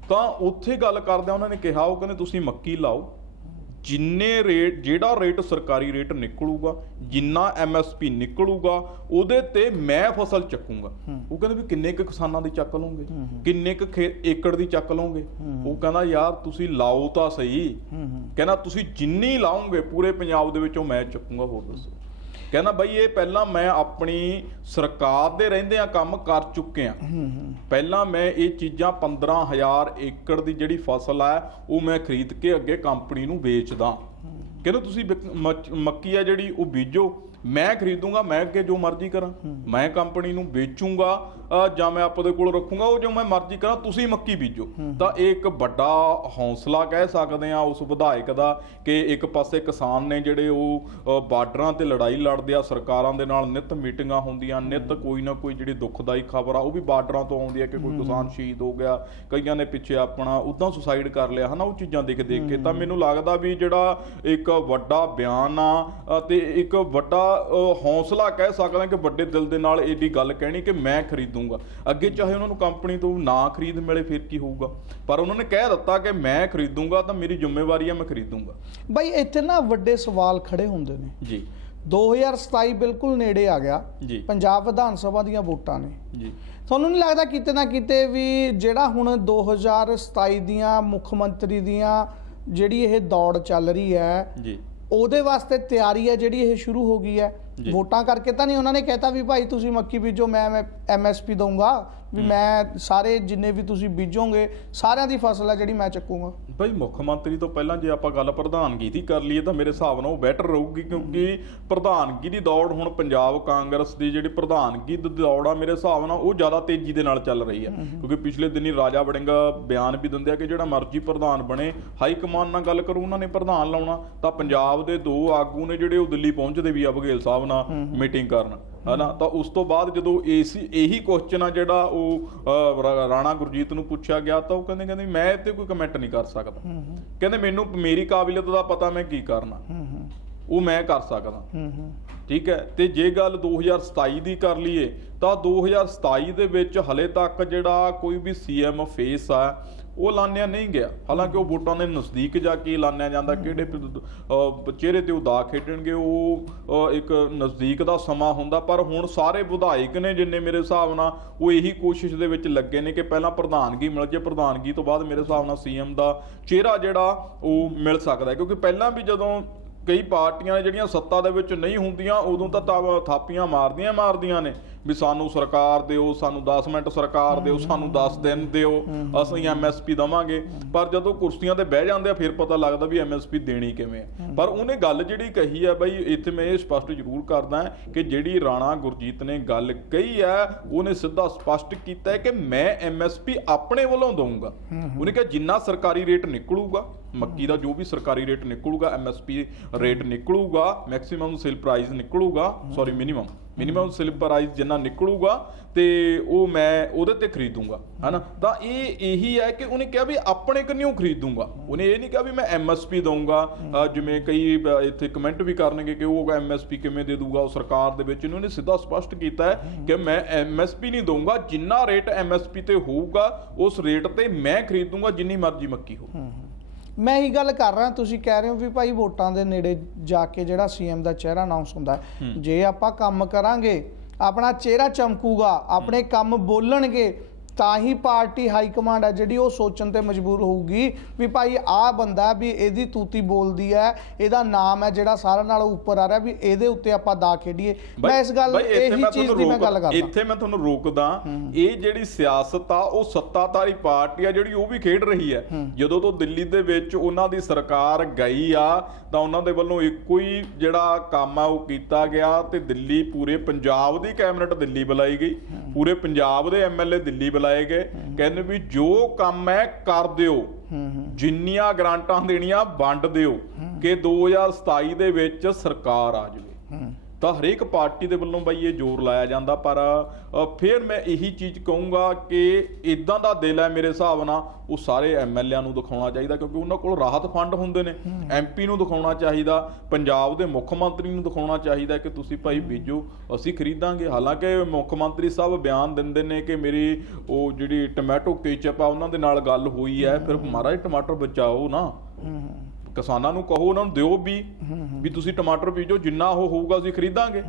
ਤਾਂ ਉੱਥੇ ਗੱਲ ਕਰਦੇ ਉਹਨਾਂ ਨੇ ਕਿਹਾ ਉਹ ਕਹਿੰਦੇ ਤੁਸੀਂ ਮੱਕੀ ਲਾਓ। ਜਿੰਨੇ ਰੇਟ ਜਿਹੜਾ ਰੇਟ ਸਰਕਾਰੀ ਰੇਟ ਨਿਕਲੂਗਾ ਜਿੰਨਾ ਐਮਐਸਪੀ ਨਿਕਲੂਗਾ ਉਹਦੇ ਤੇ ਮੈਂ ਫਸਲ ਚੱਕੂਗਾ। ਉਹ ਕਹਿੰਦੇ ਵੀ ਕਿੰਨੇ ਕੁ ਕਿਸਾਨਾਂ ਦੀ ਚੱਕ ਲਓਗੇ? ਕਿੰਨੇ ਕੁ ਏਕੜ ਦੀ ਚੱਕ ਲਓਗੇ? ਉਹ ਕਹਿੰਦਾ ਯਾਰ ਤੁਸੀਂ ਲਾਓ ਤਾਂ ਸਹੀ। ਕਹਿੰਦਾ ਤੁਸੀਂ ਜਿੰਨੀ ਲਾਓਗੇ ਪੂਰੇ ਪੰਜਾਬ ਦੇ ਵਿੱਚੋਂ ਮੈਂ ਚੱਕੂਗਾ ਹੋਰ ਦੱਸੋ। ਕਹਿੰਦਾ ਬਈ ਇਹ ਪਹਿਲਾਂ ਮੈਂ ਆਪਣੀ ਸਰਕਾਰ ਦੇ ਰਹਿੰਦਿਆਂ ਕੰਮ ਕਰ ਚੁੱਕੇ ਆ। ਹੂੰ ਪਹਿਲਾਂ ਮੈਂ ਇਹ ਚੀਜ਼ਾਂ 15000 ਏਕੜ ਦੀ ਜਿਹੜੀ ਫਸਲ ਹੈ ਉਹ ਮੈਂ ਖਰੀਦ ਕੇ ਅੱਗੇ ਕੰਪਨੀ ਨੂੰ ਵੇਚਦਾ। ਕਹਿੰਦੇ ਤੁਸੀਂ ਮੱਕੀ ਆ ਜਿਹੜੀ ਉਹ ਬੀਜੋ। ਮੈਂ ਖਰੀਦੂੰਗਾ ਮੈਂ ਅੱਗੇ ਜੋ ਮਰਜ਼ੀ ਕਰਾਂ। ਮੈਂ ਕੰਪਨੀ ਨੂੰ ਵੇਚੂੰਗਾ ਜਾਂ ਮੈਂ ਆਪਦੇ ਕੋਲ ਰੱਖੂੰਗਾ ਉਹ ਜੋ ਮੈਂ ਮਰਜ਼ੀ ਕਰਾਂ ਤੁਸੀਂ ਮੱਕੀ ਬੀਜੋ। ਤਾਂ ਇਹ ਇੱਕ ਵੱਡਾ ਹੌਸਲਾ ਕਹਿ ਸਕਦੇ ਆ ਉਸ ਵਿਧਾਇਕ ਦਾ ਕਿ ਇੱਕ ਪਾਸੇ ਕਿਸਾਨ ਨੇ ਜਿਹੜੇ ਉਹ ਬਾਰਡਰਾਂ ਤੇ ਲੜਾਈ ਲੜਦੇ ਆ ਸਰਕਾਰਾਂ ਦੇ ਨਾਲ ਨਿਤ ਮੀਟਿੰਗਾਂ ਹੁੰਦੀਆਂ ਨਿਤ ਕੋਈ ਨਾ ਕੋਈ ਜਿਹੜੀ ਦੁਖਦਾਈ ਖਬਰ ਆ ਉਹ ਵੀ ਬਾਰਡਰਾਂ ਤੋਂ ਆਉਂਦੀ ਹੈ ਕਿ ਕੋਈ ਕਿਸਾਨ ਸ਼ਹੀਦ ਹੋ ਗਿਆ ਕਈਆਂ ਨੇ ਪਿੱਛੇ ਆਪਣਾ ਉਦਾਂ ਸੁਸਾਈਡ ਕਰ ਲਿਆ ਹਨਾ ਉਹ ਚੀਜ਼ਾਂ ਦੇਖ ਦੇਖ ਕੇ। ਤਾਂ ਮੈਨੂੰ ਲੱਗਦਾ ਵੀ ਜਿਹੜਾ ਇੱਕ ਵੱਡਾ ਬਿਆਨ ਆ ਅ, ਤੇ ਇੱਕ ਵੱਡਾ ਹੌਸਲਾ ਕਹਿ ਸਕਦੇ ਕਿ ਵੱਡੇ ਦਿਲ ਦੇ ਨਾਲ ਇਹਦੀ ਗੱਲ ਕਹਿਣੀ ਕਿ ਮੈਂ ਖਰੀਦੂੰਗਾ। ਅੱਗੇ ਚਾਹੇ ਉਹਨਾਂ ਨੂੰ ਕੰਪਨੀ ਤੋਂ ਨਾ ਖਰੀਦ ਮਿਲੇ ਫਿਰ ਕੀ ਹੋਊਗਾ? ਪਰ ਉਹਨਾਂ ਨੇ ਕਹਿ ਦਿੱਤਾ ਕਿ ਮੈਂ ਖਰੀਦੂੰਗਾ ਤਾਂ ਮੇਰੀ ਜ਼ਿੰਮੇਵਾਰੀ ਹੈ ਮੈਂ ਖਰੀਦੂੰਗਾ। ਬਾਈ ਇੱਥੇ ਨਾ ਵੱਡੇ ਸਵਾਲ ਖੜੇ ਹੁੰਦੇ ਨੇ। ਜੀ। 2027 ਬਿਲਕੁਲ ਨੇੜੇ ਆ ਗਿਆ। ਜੀ। ਪੰਜਾਬ ਵਿਧਾਨ ਸਭਾ ਦੀਆਂ ਵੋਟਾਂ ਨੇ। ਜੀ। ਤੁਹਾਨੂੰ ਨਹੀਂ ਲੱਗਦਾ ਕਿਤੇ ਨਾ ਕਿਤੇ ਵੀ ਜਿਹੜਾ ਹੁਣ 2027 ਦੀਆਂ ਮੁੱਖ ਮੰਤਰੀ ਦੀਆਂ ਜਿਹੜੀ ਇਹ ਦੌੜ ਚੱਲ ਰਹੀ ਹੈ ਜੀ। ਉਹਦੇ ਵਾਸਤੇ ਤਿਆਰੀ ਹੈ ਜਿਹੜੀ ਇਹ ਸ਼ੁਰੂ ਹੋ ਗਈ ਹੈ। ਵੋਟਾਂ ਕਰਕੇ ਤਾਂ ਨਹੀਂ ਉਹਨਾਂ ਨੇ ਕਹਿਤਾ ਵੀ ਭਾਈ ਤੁਸੀਂ ਮੱਕੀ ਬੀਜੋ ਮੈਂ ਮੈਂ ਐਮਐਸਪੀ ਦਊਂਗਾ ਵੀ ਮੈਂ ਸਾਰੇ ਜਿੰਨੇ ਵੀ ਤੁਸੀਂ ਬੀਜੋਗੇ ਸਾਰਿਆਂ ਦੀ ਫਸਲ ਹੈ ਜਿਹੜੀ ਮੈਂ ਚੱਕੂਗਾ। ਭਾਈ ਮੁੱਖ ਮੰਤਰੀ ਤੋਂ ਪਹਿਲਾਂ ਜੇ ਆਪਾਂ ਗੱਲ ਪ੍ਰਧਾਨਗੀ ਦੀ ਕਰ ਲਈਏ ਤਾਂ ਮੇਰੇ ਹਿਸਾਬ ਨਾਲ ਉਹ ਬੈਟਰ ਰਹੂਗੀ ਕਿਉਂਕਿ ਪ੍ਰਧਾਨਗੀ ਦੀ ਦੌੜ ਹੁਣ ਪੰਜਾਬ ਕਾਂਗਰਸ ਦੀ ਜਿਹੜੀ ਪ੍ਰਧਾਨਗੀ ਦੀ ਦੌੜ ਆ ਮੇਰੇ ਹਿਸਾਬ ਨਾਲ ਉਹ ਜ਼ਿਆਦਾ ਤੇਜ਼ੀ ਦੇ ਨਾਲ ਚੱਲ ਰਹੀ ਹੈ ਕਿਉਂਕਿ ਪਿਛਲੇ ਦਿਨੀ ਰਾਜਾ ਵੜਿੰਗ ਬਿਆਨ ਵੀ ਦਿੰਦੇ ਆ ਕਿ ਜਿਹੜਾ ਮਰਜ਼ੀ ਪ੍ਰਧਾਨ ਬਣੇ ਹਾਈ ਕਮਾਨ ਨਾਲ ਗੱਲ ਕਰੂ ਉਹਨਾਂ ਨੇ ਪ੍ਰਧਾਨ ਲਾਉਣਾ। ਤਾਂ ਪੰਜਾਬ ਦੇ ਦੋ ਆਗੂ ਨੇ ਜਿਹੜੇ ਉਹ ਦਿੱਲੀ ਪਹੁੰਚਦੇ ਵੀ ਆ ਬਘੇਲ ਸਾਹਿਬ ਨਾਲ ਮੀਟਿੰਗ ਕਰਨ। ਹਨਾ? ਤਾਂ ਉਸ ਤੋਂ ਬਾਅਦ ਜਦੋਂ ਏਸੀ ਇਹੀ ਕੁਐਸਚਨ ਆ ਜਿਹੜਾ ਉਹ ਰਾਣਾ ਗੁਰਜੀਤ ਨੂੰ ਪੁੱਛਿਆ ਗਿਆ ਤਾਂ ਉਹ ਕਹਿੰਦੇ ਕਹਿੰਦੇ ਮੈਂ ਤੇ ਕੋਈ ਕਮੈਂਟ ਨਹੀਂ ਕਰ ਸਕਦਾ। ਕਹਿੰਦੇ ਮੈਨੂੰ ਮੇਰੀ ਕਾਬਲੀਅਤ ਦਾ ਪਤਾ ਮੈਂ ਕੀ ਕਰਨਾ। ਉਹ ਮੈਂ ਕਰ ਸਕਦਾ। ਠੀਕ ਹੈ? ਤੇ ਜੇ ਗੱਲ 2027 ਦੀ ਕਰ ਲਈਏ ਤਾਂ 2027 ਦੇ ਵਿੱਚ ਹਲੇ ਤੱਕ ਜਿਹੜਾ ਕੋਈ ਵੀ ਸੀਐਮ ਫੇਸ ਆ ਉਹ ਲਾਣਿਆ ਨਹੀਂ ਗਿਆ। ਹਾਲਾਂਕਿ ਉਹ ਵੋਟਾਂ ਦੇ ਨਜ਼ਦੀਕ ਜਾ ਕੇ ਲਾਣਿਆ ਜਾਂਦਾ ਕਿਹੜੇ ਚਿਹਰੇ ਤੇ ਉਹ ਦਾ ਖੇਡਣਗੇ ਉਹ ਇੱਕ ਨਜ਼ਦੀਕ ਦਾ ਸਮਾਂ ਹੁੰਦਾ। ਪਰ ਹੁਣ ਸਾਰੇ ਵਿਧਾਇਕ ਨੇ ਜਿੰਨੇ ਮੇਰੇ ਹਿਸਾਬ ਨਾਲ ਉਹ ਇਹੀ ਕੋਸ਼ਿਸ਼ ਦੇ ਵਿੱਚ ਲੱਗੇ ਨੇ ਕਿ ਪਹਿਲਾਂ ਪ੍ਰਧਾਨਗੀ ਮਿਲ ਜੇ। ਪ੍ਰਧਾਨਗੀ ਤੋਂ ਬਾਅਦ ਮੇਰੇ ਹਿਸਾਬ ਨਾਲ ਸੀਐਮ ਦਾ ਚਿਹਰਾ ਜਿਹੜਾ ਉਹ ਮਿਲ ਸਕਦਾ ਕਿਉਂਕਿ ਪਹਿਲਾਂ ਵੀ ਜਦੋਂ ਕਈ ਪਾਰਟੀਆਂ ਨੇ ਜਿਹੜੀਆਂ ਸੱਤਾ ਦੇ ਵਿੱਚ ਨਹੀਂ ਹੁੰਦੀਆਂ ਉਦੋਂ ਤਾਂ ਤਾਂ ਥਾਪੀਆਂ ਮਾਰਦੀਆਂ ਮਾਰਦੀਆਂ ਨੇ। ਵੀ ਸਾਨੂੰ ਸਰਕਾਰ ਦਿਓ ਸਾਨੂੰ 10 ਮਿੰਟ ਸਰਕਾਰ ਦਿਓ ਸਾਨੂੰ 10 ਦਿਨ ਦਿਓ ਅਸੀਂ ਐਮਐਸਪੀ ਦਵਾਂਗੇ। ਪਰ ਜਦੋਂ ਕੁਰਸੀਆਂ ਤੇ ਬਹਿ ਜਾਂਦੇ ਆ ਫਿਰ ਪਤਾ ਲੱਗਦਾ ਵੀ ਐਮਐਸਪੀ ਦੇਣੀ ਕਿਵੇਂ ਆ। ਪਰ ਉਹਨੇ ਗੱਲ ਜਿਹੜੀ ਕਹੀ ਆ ਬਈ ਇੱਥੇ ਮੈਂ ਇਹ ਸਪਸ਼ਟ ਜ਼ਰੂਰ ਕਰਦਾ ਕਿ ਜਿਹੜੀ ਰਾਣਾ ਗੁਰਜੀਤ ਨੇ ਗੱਲ ਕਹੀ ਆ ਉਹਨੇ ਸਿੱਧਾ ਸਪਸ਼ਟ ਕੀਤਾ ਹੈ ਕਿ ਮੈਂ ਐਮਐਸਪੀ ਆਪਣੇ ਵੱਲੋਂ ਦਊਂਗਾ। ਉਹਨੇ ਕਿਹਾ ਜਿੰਨਾ ਸਰਕਾਰੀ ਰੇਟ ਨਿਕਲੂਗਾ ਮੱਕੀ ਦਾ ਜੋ ਵੀ ਸਰਕਾਰੀ ਰੇਟ ਨਿਕਲੂਗਾ ਐਮਐਸਪੀ ਰੇਟ ਨਿਕਲੂਗਾ maximum sale price ਨਿਕਲੂਗਾ sorry minimum. Minimum silver price ਜਿੰਨਾ ਨਿਕਲੂਗਾ ਤੇ ਉਹ ਮੈਂ ਉਹਦੇ ਤੇ ਖਰੀਦੂੰਗਾ, ਹਨਾ? ਤਾਂ ਇਹ ਇਹੀ ਹੈ ਕਿ ਉਹਨੇ ਕਿਹਾ ਵੀ ਆਪਣੇ ਕਿਉਂ ਖਰੀਦੂੰਗਾ। ਉਹਨੇ ਇਹ ਨਹੀਂ ਕਿਹਾ ਵੀ ਮੈਂ ਐਮਐਸਪੀ ਦਊਂਗਾ। ਜਿਵੇਂ ਕਈ ਇੱਥੇ ਕਮੈਂਟ ਵੀ ਕਰਨਗੇ ਕਿ ਉਹ ਐਮਐਸਪੀ ਕਿਵੇਂ ਦੇ ਦੂਗਾ ਉਹ ਸਰਕਾਰ ਦੇ ਵਿੱਚ। ਉਹਨੇ ਸਿੱਧਾ ਸਪਸ਼ਟ ਕੀਤਾ ਹੈ ਕਿ ਮੈਂ ਐਮਐਸਪੀ ਨਹੀਂ ਦਊਂਗਾ। ਜਿੰਨਾ ਰੇਟ ਐਮਐਸਪੀ ਤੇ ਹੋਊਗਾ, ਉਸ ਰੇਟ ਤੇ ਮੈਂ ਖਰੀਦੂੰਗਾ, ਜਿੰਨੀ ਮਰਜ਼ੀ ਮੱਕੀ ਹੋ। ਮੈਂ ਇਹੀ ਗੱਲ ਕਰ ਰਿਹਾ ਤੁਸੀਂ ਕਹਿ ਰਹੇ ਹੋ ਵੀ ਭਾਈ ਵੋਟਾਂ ਦੇ ਨੇੜੇ ਜਾ ਕੇ ਜਿਹੜਾ ਸੀਐਮ ਦਾ ਚਿਹਰਾ ਅਨਾਉਂਸ ਹੁੰਦਾ ਜੇ ਆਪਾਂ ਕੰਮ ਕਰਾਂਗੇ ਆਪਣਾ ਚਿਹਰਾ ਚਮਕੂਗਾ ਆਪਣੇ ਕੰਮ ਬੋਲਣਗੇ ਤਾਂ ਹੀ ਪਾਰਟੀ ਹਾਈ ਕਮਾਂਡ ਹੈ ਜਿਹੜੀ ਉਹ ਸੋਚਣ ਤੇ ਮਜਬੂਰ ਹੋਊਗੀ ਵੀ ਭਾਈ ਆਹ ਬੰਦਾ ਵੀ ਇਹਦੀ ਤੂਤੀ ਬੋਲਦੀ ਹੈ ਇਹਦਾ ਨਾਮ ਹੈ ਜਿਹੜਾ ਸਾਰਿਆਂ ਨਾਲੋਂ ਉੱਪਰ ਆ ਰਿਹਾ ਵੀ ਇਹਦੇ ਉੱਤੇ ਆਪਾਂ ਦਾ ਖੇਡੀਏ। ਮੈਂ ਇਸ ਗੱਲ ਇਹੀ ਚੀਜ਼ ਦੀ ਮੈਂ ਗੱਲ ਕਰਦਾ। ਇੱਥੇ ਮੈਂ ਤੁਹਾਨੂੰ ਰੋਕਦਾ ਇਹ ਜਿਹੜੀ ਸਿਆਸਤ ਆ ਉਹ ਸੱਤਾਧਾਰੀ ਪਾਰਟੀ ਆ ਜਿਹੜੀ ਉਹ ਵੀ ਖੇਡ ਰਹੀ ਹੈ। ਜਦੋਂ ਤੋਂ ਦਿੱਲੀ ਦੇ ਵਿੱਚ ਉਹਨਾਂ ਦੀ ਸਰਕਾਰ ਗਈ ਆ ਤਾਂ ਉਹਨਾਂ ਦੇ ਵੱਲੋਂ ਇੱਕੋ ਹੀ ਜਿਹੜਾ ਕੰਮ ਆ ਉਹ ਕੀਤਾ ਗਿਆ ਤੇ ਦਿੱਲੀ ਪੂਰੇ ਪੰਜਾਬ ਦੀ ਕੈਬਨਿਟ ਦਿੱਲੀ ਬੁਲਾਈ ਗਈ। ਪੂਰੇ ਪੰਜਾਬ ਦੇ ਐਮਐਲਏ ਦਿੱਲੀ ਬੁਲਾਏ ਗਏ। ਕਹਿੰਦੇ ਵੀ ਜੋ ਕੰਮ ਹੈ, ਕਰ ਦਿਓ। ਜਿੰਨੀਆਂ ਗ੍ਰਾਂਟਾਂ ਦੇਣੀਆਂ, ਵੰਡ ਦਿਓ। ਕਿ 2027 ਦੇ ਵਿੱਚ ਸਰਕਾਰ ਆ ਜਾਵੇ। ਤਾਂ ਹਰੇਕ ਪਾਰਟੀ ਦੇ ਵੱਲੋਂ ਬਾਈ ਇਹ ਜ਼ੋਰ ਲਾਇਆ ਜਾਂਦਾ, ਪਰ ਫਿਰ ਮੈਂ ਇਹੀ ਚੀਜ਼ ਕਹੂੰਗਾ ਕਿ ਇਦਾਂ ਦਾ ਦਿਲ ਹੈ ਮੇਰੇ ਹਿਸਾਬ ਨਾਲ, ਉਹ ਸਾਰੇ ਐਮਐਲਏਆਂ ਨੂੰ ਦਿਖਾਉਣਾ ਚਾਹੀਦਾ, ਕਿਉਂਕਿ ਉਹਨਾਂ ਕੋਲ ਰਾਹਤ ਫੰਡ ਹੁੰਦੇ ਨੇ। ਐਮਪੀ ਨੂੰ ਦਿਖਾਉਣਾ ਚਾਹੀਦਾ, ਪੰਜਾਬ ਦੇ ਮੁੱਖ ਮੰਤਰੀ ਨੂੰ ਦਿਖਾਉਣਾ ਚਾਹੀਦਾ ਕਿ ਤੁਸੀਂ ਭਾਈ ਬੀਜੋ, ਅਸੀਂ ਖਰੀਦਾਂਗੇ। ਹਾਲਾਂਕਿ ਮੁੱਖ ਮੰਤਰੀ ਸਾਹਿਬ ਬਿਆਨ ਦਿੰਦੇ ਨੇ ਕਿ ਮੇਰੀ ਉਹ ਜਿਹੜੀ ਟੋਮੈਟੋ ਕੇਚਪ ਆ, ਉਹਨਾਂ ਦੇ ਨਾਲ ਗੱਲ ਹੋਈ ਹੈ, ਫਿਰ ਮਹਾਰਾਜ ਟਮਾਟਰ ਬਚਾਓ ਨਾ। ਕਿਸਾਨਾਂ ਨੂੰ ਕਹੋ ਉਹਨਾਂ ਨੂੰ ਦਿਓ ਵੀ ਵੀ ਤੁਸੀਂ ਟਮਾਟਰ ਬੀਜੋ ਜਿੰਨਾ ਉਹ ਹੋਊਗਾ ਅਸੀਂ ਖਰੀਦਾਂਗੇ।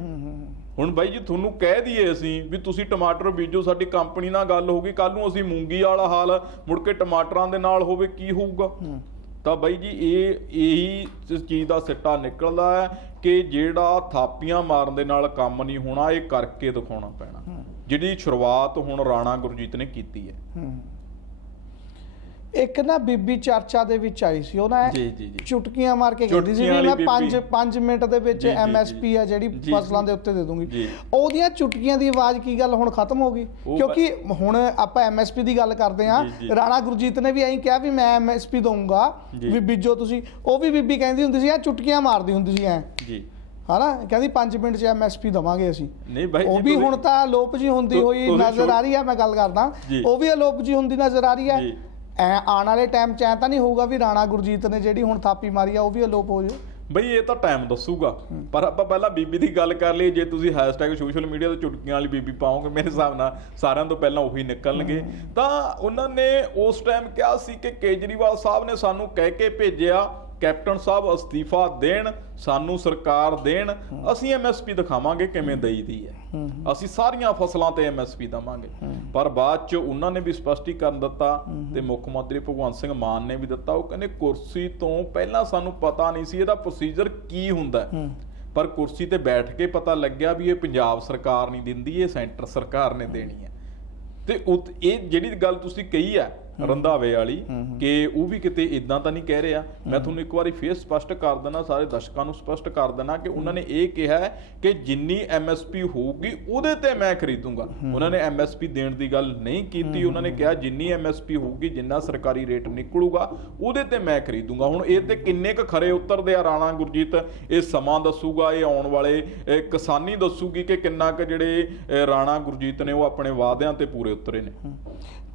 ਹੁਣ ਬਾਈ ਜੀ ਤੁਹਾਨੂੰ ਕਹਿ ਦਈਏ ਅਸੀਂ ਵੀ ਤੁਸੀਂ ਟਮਾਟਰ ਬੀਜੋ ਸਾਡੀ ਕੰਪਨੀ ਨਾਲ ਗੱਲ ਹੋਊਗੀ ਕੱਲ ਨੂੰ ਅਸੀਂ ਮੂੰਗੀ ਵਾਲਾ ਹਾਲ ਮੁੜ ਕੇ ਟਮਾਟਰਾਂ ਦੇ ਨਾਲ ਹੋਵੇ ਕੀ ਹੋਊਗਾ? ਤਾਂ ਬਾਈ ਜੀ ਇਹ ਇਹੀ ਇਸ ਚੀਜ਼ ਦਾ ਸਿੱਟਾ ਨਿਕਲਦਾ ਹੈ ਕਿ ਜਿਹੜਾ ਥਾਪੀਆਂ ਮਾਰਨ ਦੇ ਨਾਲ ਕੰਮ ਨਹੀਂ ਹੋਣਾ ਇਹ ਕਰਕੇ ਦਿਖਾਉਣਾ ਪੈਣਾ। ਜਿਹੜੀ ਸ਼ੁਰੂਆਤ ਹੁਣ ਰਾਣਾ ਗੁਰਜੀਤ ਨੇ ਕੀਤੀ ਹੈ। ਇੱਕ ਨਾ ਬੀਬੀ ਚਰਚਾ ਦੇ ਵਿੱਚ ਆਈ ਸੀ ਉਹ ਨਾ ਜੀ, ਜੀ, ਜੀ। ਚੁਟਕੀਆਂ ਮਾਰ ਕੇ ਕਹਿੰਦੀ ਸੀ ਚੁਟਕੀਆਂ ਵੀ ਮੈਂ ਵਾਲੀ 5 ਬੀਬੀ। 5 ਮਿੰਟ ਦੇ ਵਿੱਚ ਜੀ, ਜੀ, ਐਮਐਸਪੀ ਹੈ ਜਿਹੜੀ ਜੀ, ਫਸਲਾਂ। ਦੇ ਉੱਤੇ ਦੇ ਦੂੰਗੀ ਜੀ। ਉਹਦੀਆਂ ਚੁਟਕੀਆਂ ਦੀ ਆਵਾਜ਼ ਕੀ ਗੱਲ ਹੁਣ ਖਤਮ ਹੋ ਗਈ ਉਹ ਕਿਉਂਕਿ ਹੁਣ ਆਪਾਂ ਐਮਐਸਪੀ ਦੀ ਗੱਲ ਕਰਦੇ ਹਾਂ ਜੀ, ਜੀ। ਰਾਣਾ ਗੁਰਜੀਤ ਨੇ ਵੀ ਐਂ ਕਿਹਾ ਵੀ ਮੈਂ ਐਮਐਸਪੀ ਦਊਂਗਾ ਜੀ। ਵੀ ਬੀਜੋ ਤੁਸੀਂ ਉਹ ਵੀ ਬੀਬੀ ਕਹਿੰਦੀ ਹੁੰਦੀ ਸੀ ਆ ਚੁਟਕੀਆਂ ਮਾਰਦੀ ਹੁੰਦੀ ਸੀ ਐ ਜੀ ਹਨਾ ਕਹਿੰਦੀ 5 ਮਿੰਟ 'ਚ ਐਮਐਸਪੀ ਦਵਾਂਗੇ ਅਸੀਂ ਨਹੀਂ ਬਾਈ ਉਹ ਜੀ ਵੀ ਤੁਸੀਂ- ਹੁਣ ਤਾਂ ਅਲੋਪ ਜੀ ਹੁੰਦੀ ਤੁ- ਹੋਈ ਤੁਸੀਂ ਨਜ਼ਰ ਆ ਰਹੀ ਹੈ ਮੈਂ ਗੱਲ ਕਰਦਾ ਜੀ। ਉਹ ਵੀ ਅਲੋਪ ਜੀ ਹੁੰਦੀ ਨਜ਼ਰ ਆ ਰਹੀ ਹੈ ਜੀ। ਆਉਣ ਵਾਲੇ ਟਾਈਮ 'ਚ ਐ ਤਾਂ ਨਹੀਂ ਹੋਊਗਾ ਵੀ ਰਾਣਾ ਗੁਰਜੀਤ ਨੇ ਜਿਹੜੀ ਹੁਣ ਥਾਪੀ ਮਾਰੀ ਆ, ਉਹ ਵੀ ਅਲੋਪ ਹੋ ਜਾਏ ਬਈ, ਇਹ ਤਾਂ ਟਾਈਮ ਦੱਸੂਗਾ। ਪਰ ਆਪਾਂ ਪਹਿਲਾਂ ਬੀਬੀ ਦੀ ਗੱਲ ਕਰ ਲਈ ਜੇ ਤੁਸੀਂ ਹੈਸ਼ਟੈਗ ਸੋਸ਼ਲ ਮੀਡੀਆ ਤੇ ਚੁਟਕੀਆਂ ਵਾਲੀ ਬੀਬੀ ਪਾਓਗੇ, ਮੇਰੇ ਹਿਸਾਬ ਨਾਲ ਸਾਰਿਆਂ ਤੋਂ ਪਹਿਲਾਂ ਉਹੀ ਨਿਕਲਣਗੇ। ਤਾਂ ਉਹਨਾਂ ਨੇ ਉਸ ਟਾਈਮ ਕਿਹਾ ਸੀ ਕਿ ਕੇਜਰੀਵਾਲ ਸਾਹਿਬ ਨੇ ਸਾਨੂੰ ਕਹਿ ਕੇ ਭੇਜਿਆ ਕੈਪਟਨ ਸਾਹਿਬ ਅਸਤੀਫਾ ਦੇਣ ਸਾਨੂੰ ਸਰਕਾਰ ਦੇਣ ਅਸੀਂ ਐਮਐਸਪੀ ਦਿਖਾਵਾਂਗੇ ਕਿਵੇਂ ਦੇਈਦੀ ਹੈ। ਅਸੀਂ ਸਾਰੀਆਂ ਫਸਲਾਂ ਤੇ ਐਮਐਸਪੀ ਦਵਾਂਗੇ। ਪਰ ਬਾਅਦ ਚ ਉਹਨਾਂ ਨੇ ਵੀ ਸਪਸ਼ਟੀਕਰਨ ਦਿੱਤਾ ਤੇ ਮੁੱਖ ਮੰਤਰੀ ਭਗਵੰਤ ਸਿੰਘ ਮਾਨ ਨੇ ਵੀ ਦਿੱਤਾ। ਉਹ ਕਹਿੰਦੇ ਕੁਰਸੀ ਤੋਂ ਪਹਿਲਾਂ ਸਾਨੂੰ ਪਤਾ ਨਹੀਂ ਸੀ ਇਹਦਾ ਪ੍ਰੋਸੀਜਰ ਕੀ ਹੁੰਦਾ। ਹੈ। ਪਰ ਕੁਰਸੀ ਤੇ ਬੈਠ ਕੇ ਪਤਾ ਲੱਗਿਆ ਵੀ ਇਹ ਪੰਜਾਬ ਸਰਕਾਰ ਨਹੀਂ ਦਿੰਦੀ ਇਹ ਸੈਂਟਰ ਸਰਕਾਰ ਨੇ ਦੇਣੀ ਹੈ। ਤੇ ਇਹ ਜਿਹੜੀ ਗੱਲ ਤੁਸੀਂ ਕਹੀ ਆ ਰੰਧਾਵੇ ਵਾਲੀ ਕਿ ਉਹ ਵੀ ਕਿਤੇ ਇਦਾਂ ਤਾਂ ਨਹੀਂ ਕਹਿ ਰਿਹਾ। ਮੈਂ ਤੁਹਾਨੂੰ ਇੱਕ ਵਾਰੀ ਫੇਰ ਸਪਸ਼ਟ ਕਰ ਦੇਣਾ ਸਾਰੇ ਦਰਸ਼ਕਾਂ ਨੂੰ ਸਪਸ਼ਟ ਕਰ ਦੇਣਾ ਕਿ ਉਹਨਾਂ ਨੇ ਇਹ ਕਿਹਾ ਕਿ ਜਿੰਨੀ ਐਮਐਸਪੀ ਹੋਊਗੀ ਉਹਦੇ ਤੇ ਮੈਂ ਖਰੀਦੂੰਗਾ। ਉਹਨਾਂ ਨੇ ਐਮਐਸਪੀ ਦੇਣ ਦੀ ਗੱਲ ਨਹੀਂ ਕੀਤੀ। ਉਹਨਾਂ ਨੇ ਕਿਹਾ ਜਿੰਨੀ ਐਮਐਸਪੀ ਹੋਊਗੀ ਜਿੰਨਾ ਸਰਕਾਰੀ ਰੇਟ ਨਿਕਲੂਗਾ ਉਹਦੇ ਤੇ ਮੈਂ ਖਰੀਦੂੰਗਾ। ਹੁਣ ਇਹ ਤੇ ਕਿੰਨੇ ਕੁ ਖਰੇ ਉਤਰਦੇ ਆ ਰਾਣਾ ਗੁਰਜੀਤ? ਇਹ ਸਮਾਂ ਦੱਸੂਗਾ ਇਹ ਆਉਣ ਵਾਲੇ ਕਿਸਾਨੀ ਦੱਸੂਗੀ ਕਿ ਕਿੰਨਾ ਕੁ ਜਿਹੜੇ ਰਾਣਾ ਗੁਰਜੀਤ ਨੇ ਉਹ ਆਪਣੇ ਵਾਅਦਿਆਂ ਤੇ ਪੂਰੇ ਉਤਰੇ ਨੇ।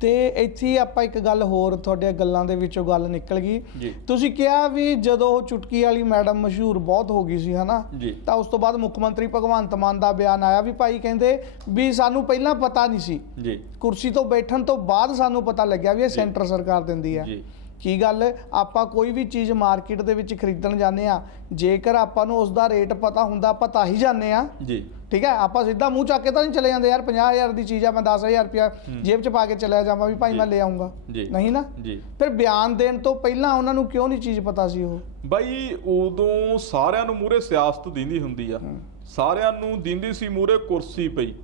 ਤੇ ਇੱਥੇ ਆਪਾਂ ਇੱਕ ਗੱਲ ਹੋਰ ਤੁਹਾਡੇ ਗੱਲਾਂ ਦੇ ਵਿੱਚੋਂ ਗੱਲ ਨਿਕਲ ਗਈ। ਤੁਸੀਂ ਕਿਹਾ ਵੀ ਜਦੋਂ ਉਹ ਚੁਟਕੀ ਵਾਲੀ ਮੈਡਮ ਮਸ਼ਹੂਰ ਬਹੁਤ ਹੋ ਗਈ ਸੀ ਹਨਾ। ਤਾਂ ਉਸ ਤੋਂ ਬਾਅਦ ਮੁੱਖ ਮੰਤਰੀ ਭਗਵੰਤ ਮਾਨ ਦਾ ਬਿਆਨ ਆਇਆ ਵੀ ਭਾਈ ਕਹਿੰਦੇ ਵੀ ਸਾਨੂੰ ਪਹਿਲਾਂ ਪਤਾ ਨਹੀਂ ਸੀ। ਜੀ। ਕੁਰਸੀ ਤੋਂ ਬੈਠਣ ਤੋਂ ਬਾਅਦ ਸਾਨੂੰ ਪਤਾ ਲੱਗਿਆ ਵੀ ਇਹ ਸੈਂਟਰ ਸਰਕਾਰ ਦਿੰਦੀ ਹੈ। ਜੀ। ਕੀ ਗੱਲ ਆਪਾਂ ਕੋਈ ਵੀ ਚੀਜ਼ ਮਾਰਕੀਟ ਦੇ ਵਿੱਚ ਖਰੀਦਣ ਜਾਂਦੇ ਆ ਜੇਕਰ ਆਪਾਂ ਨੂੰ ਉਸ ਦਾ ਰੇਟ ਪਤਾ ਹੁੰਦਾ ਆਪਾਂ ਤਾਂ ਹੀ ਜਾਂਦੇ ਆ ਜੀ। ਠੀਕ ਹੈ? ਆਪਾਂ ਸਿੱਧਾ ਮੂੰਹ ਚੱਕ ਕੇ ਤਾਂ ਨਹੀਂ ਚਲੇ ਜਾਂਦੇ ਯਾਰ 50000 ਦੀ ਚੀਜ਼ ਆ ਮੈਂ 10000 ਰੁਪਇਆ ਜੇਬ 'ਚ ਪਾ ਕੇ ਚਲਿਆ ਜਾਵਾਂ ਵੀ ਭਾਈ। ਮੈਂ ਲੈ ਆਉਂਗਾ। ਨਹੀਂ ਨਾ? ਫਿਰ ਬਿਆਨ ਦੇਣ ਤੋਂ ਪਹਿਲਾਂ ਉਹਨਾਂ ਨੂੰ ਕਿਉਂ ਨਹੀਂ ਚੀਜ਼ ਪਤਾ ਸੀ ਉਹ? ਬਾਈ ਉਦੋਂ ਸਾਰਿਆਂ ਨੂੰ ਮੂਰੇ ਸਿਆਸਤ ਦਿੰਦੀ ਹੁੰਦੀ ਆ। ਸਾਰਿਆਂ ਨੂੰ ਦਿੰਦੀ ਸੀ ਮੂਰੇ ਕੁਰਸੀ ਪਈ।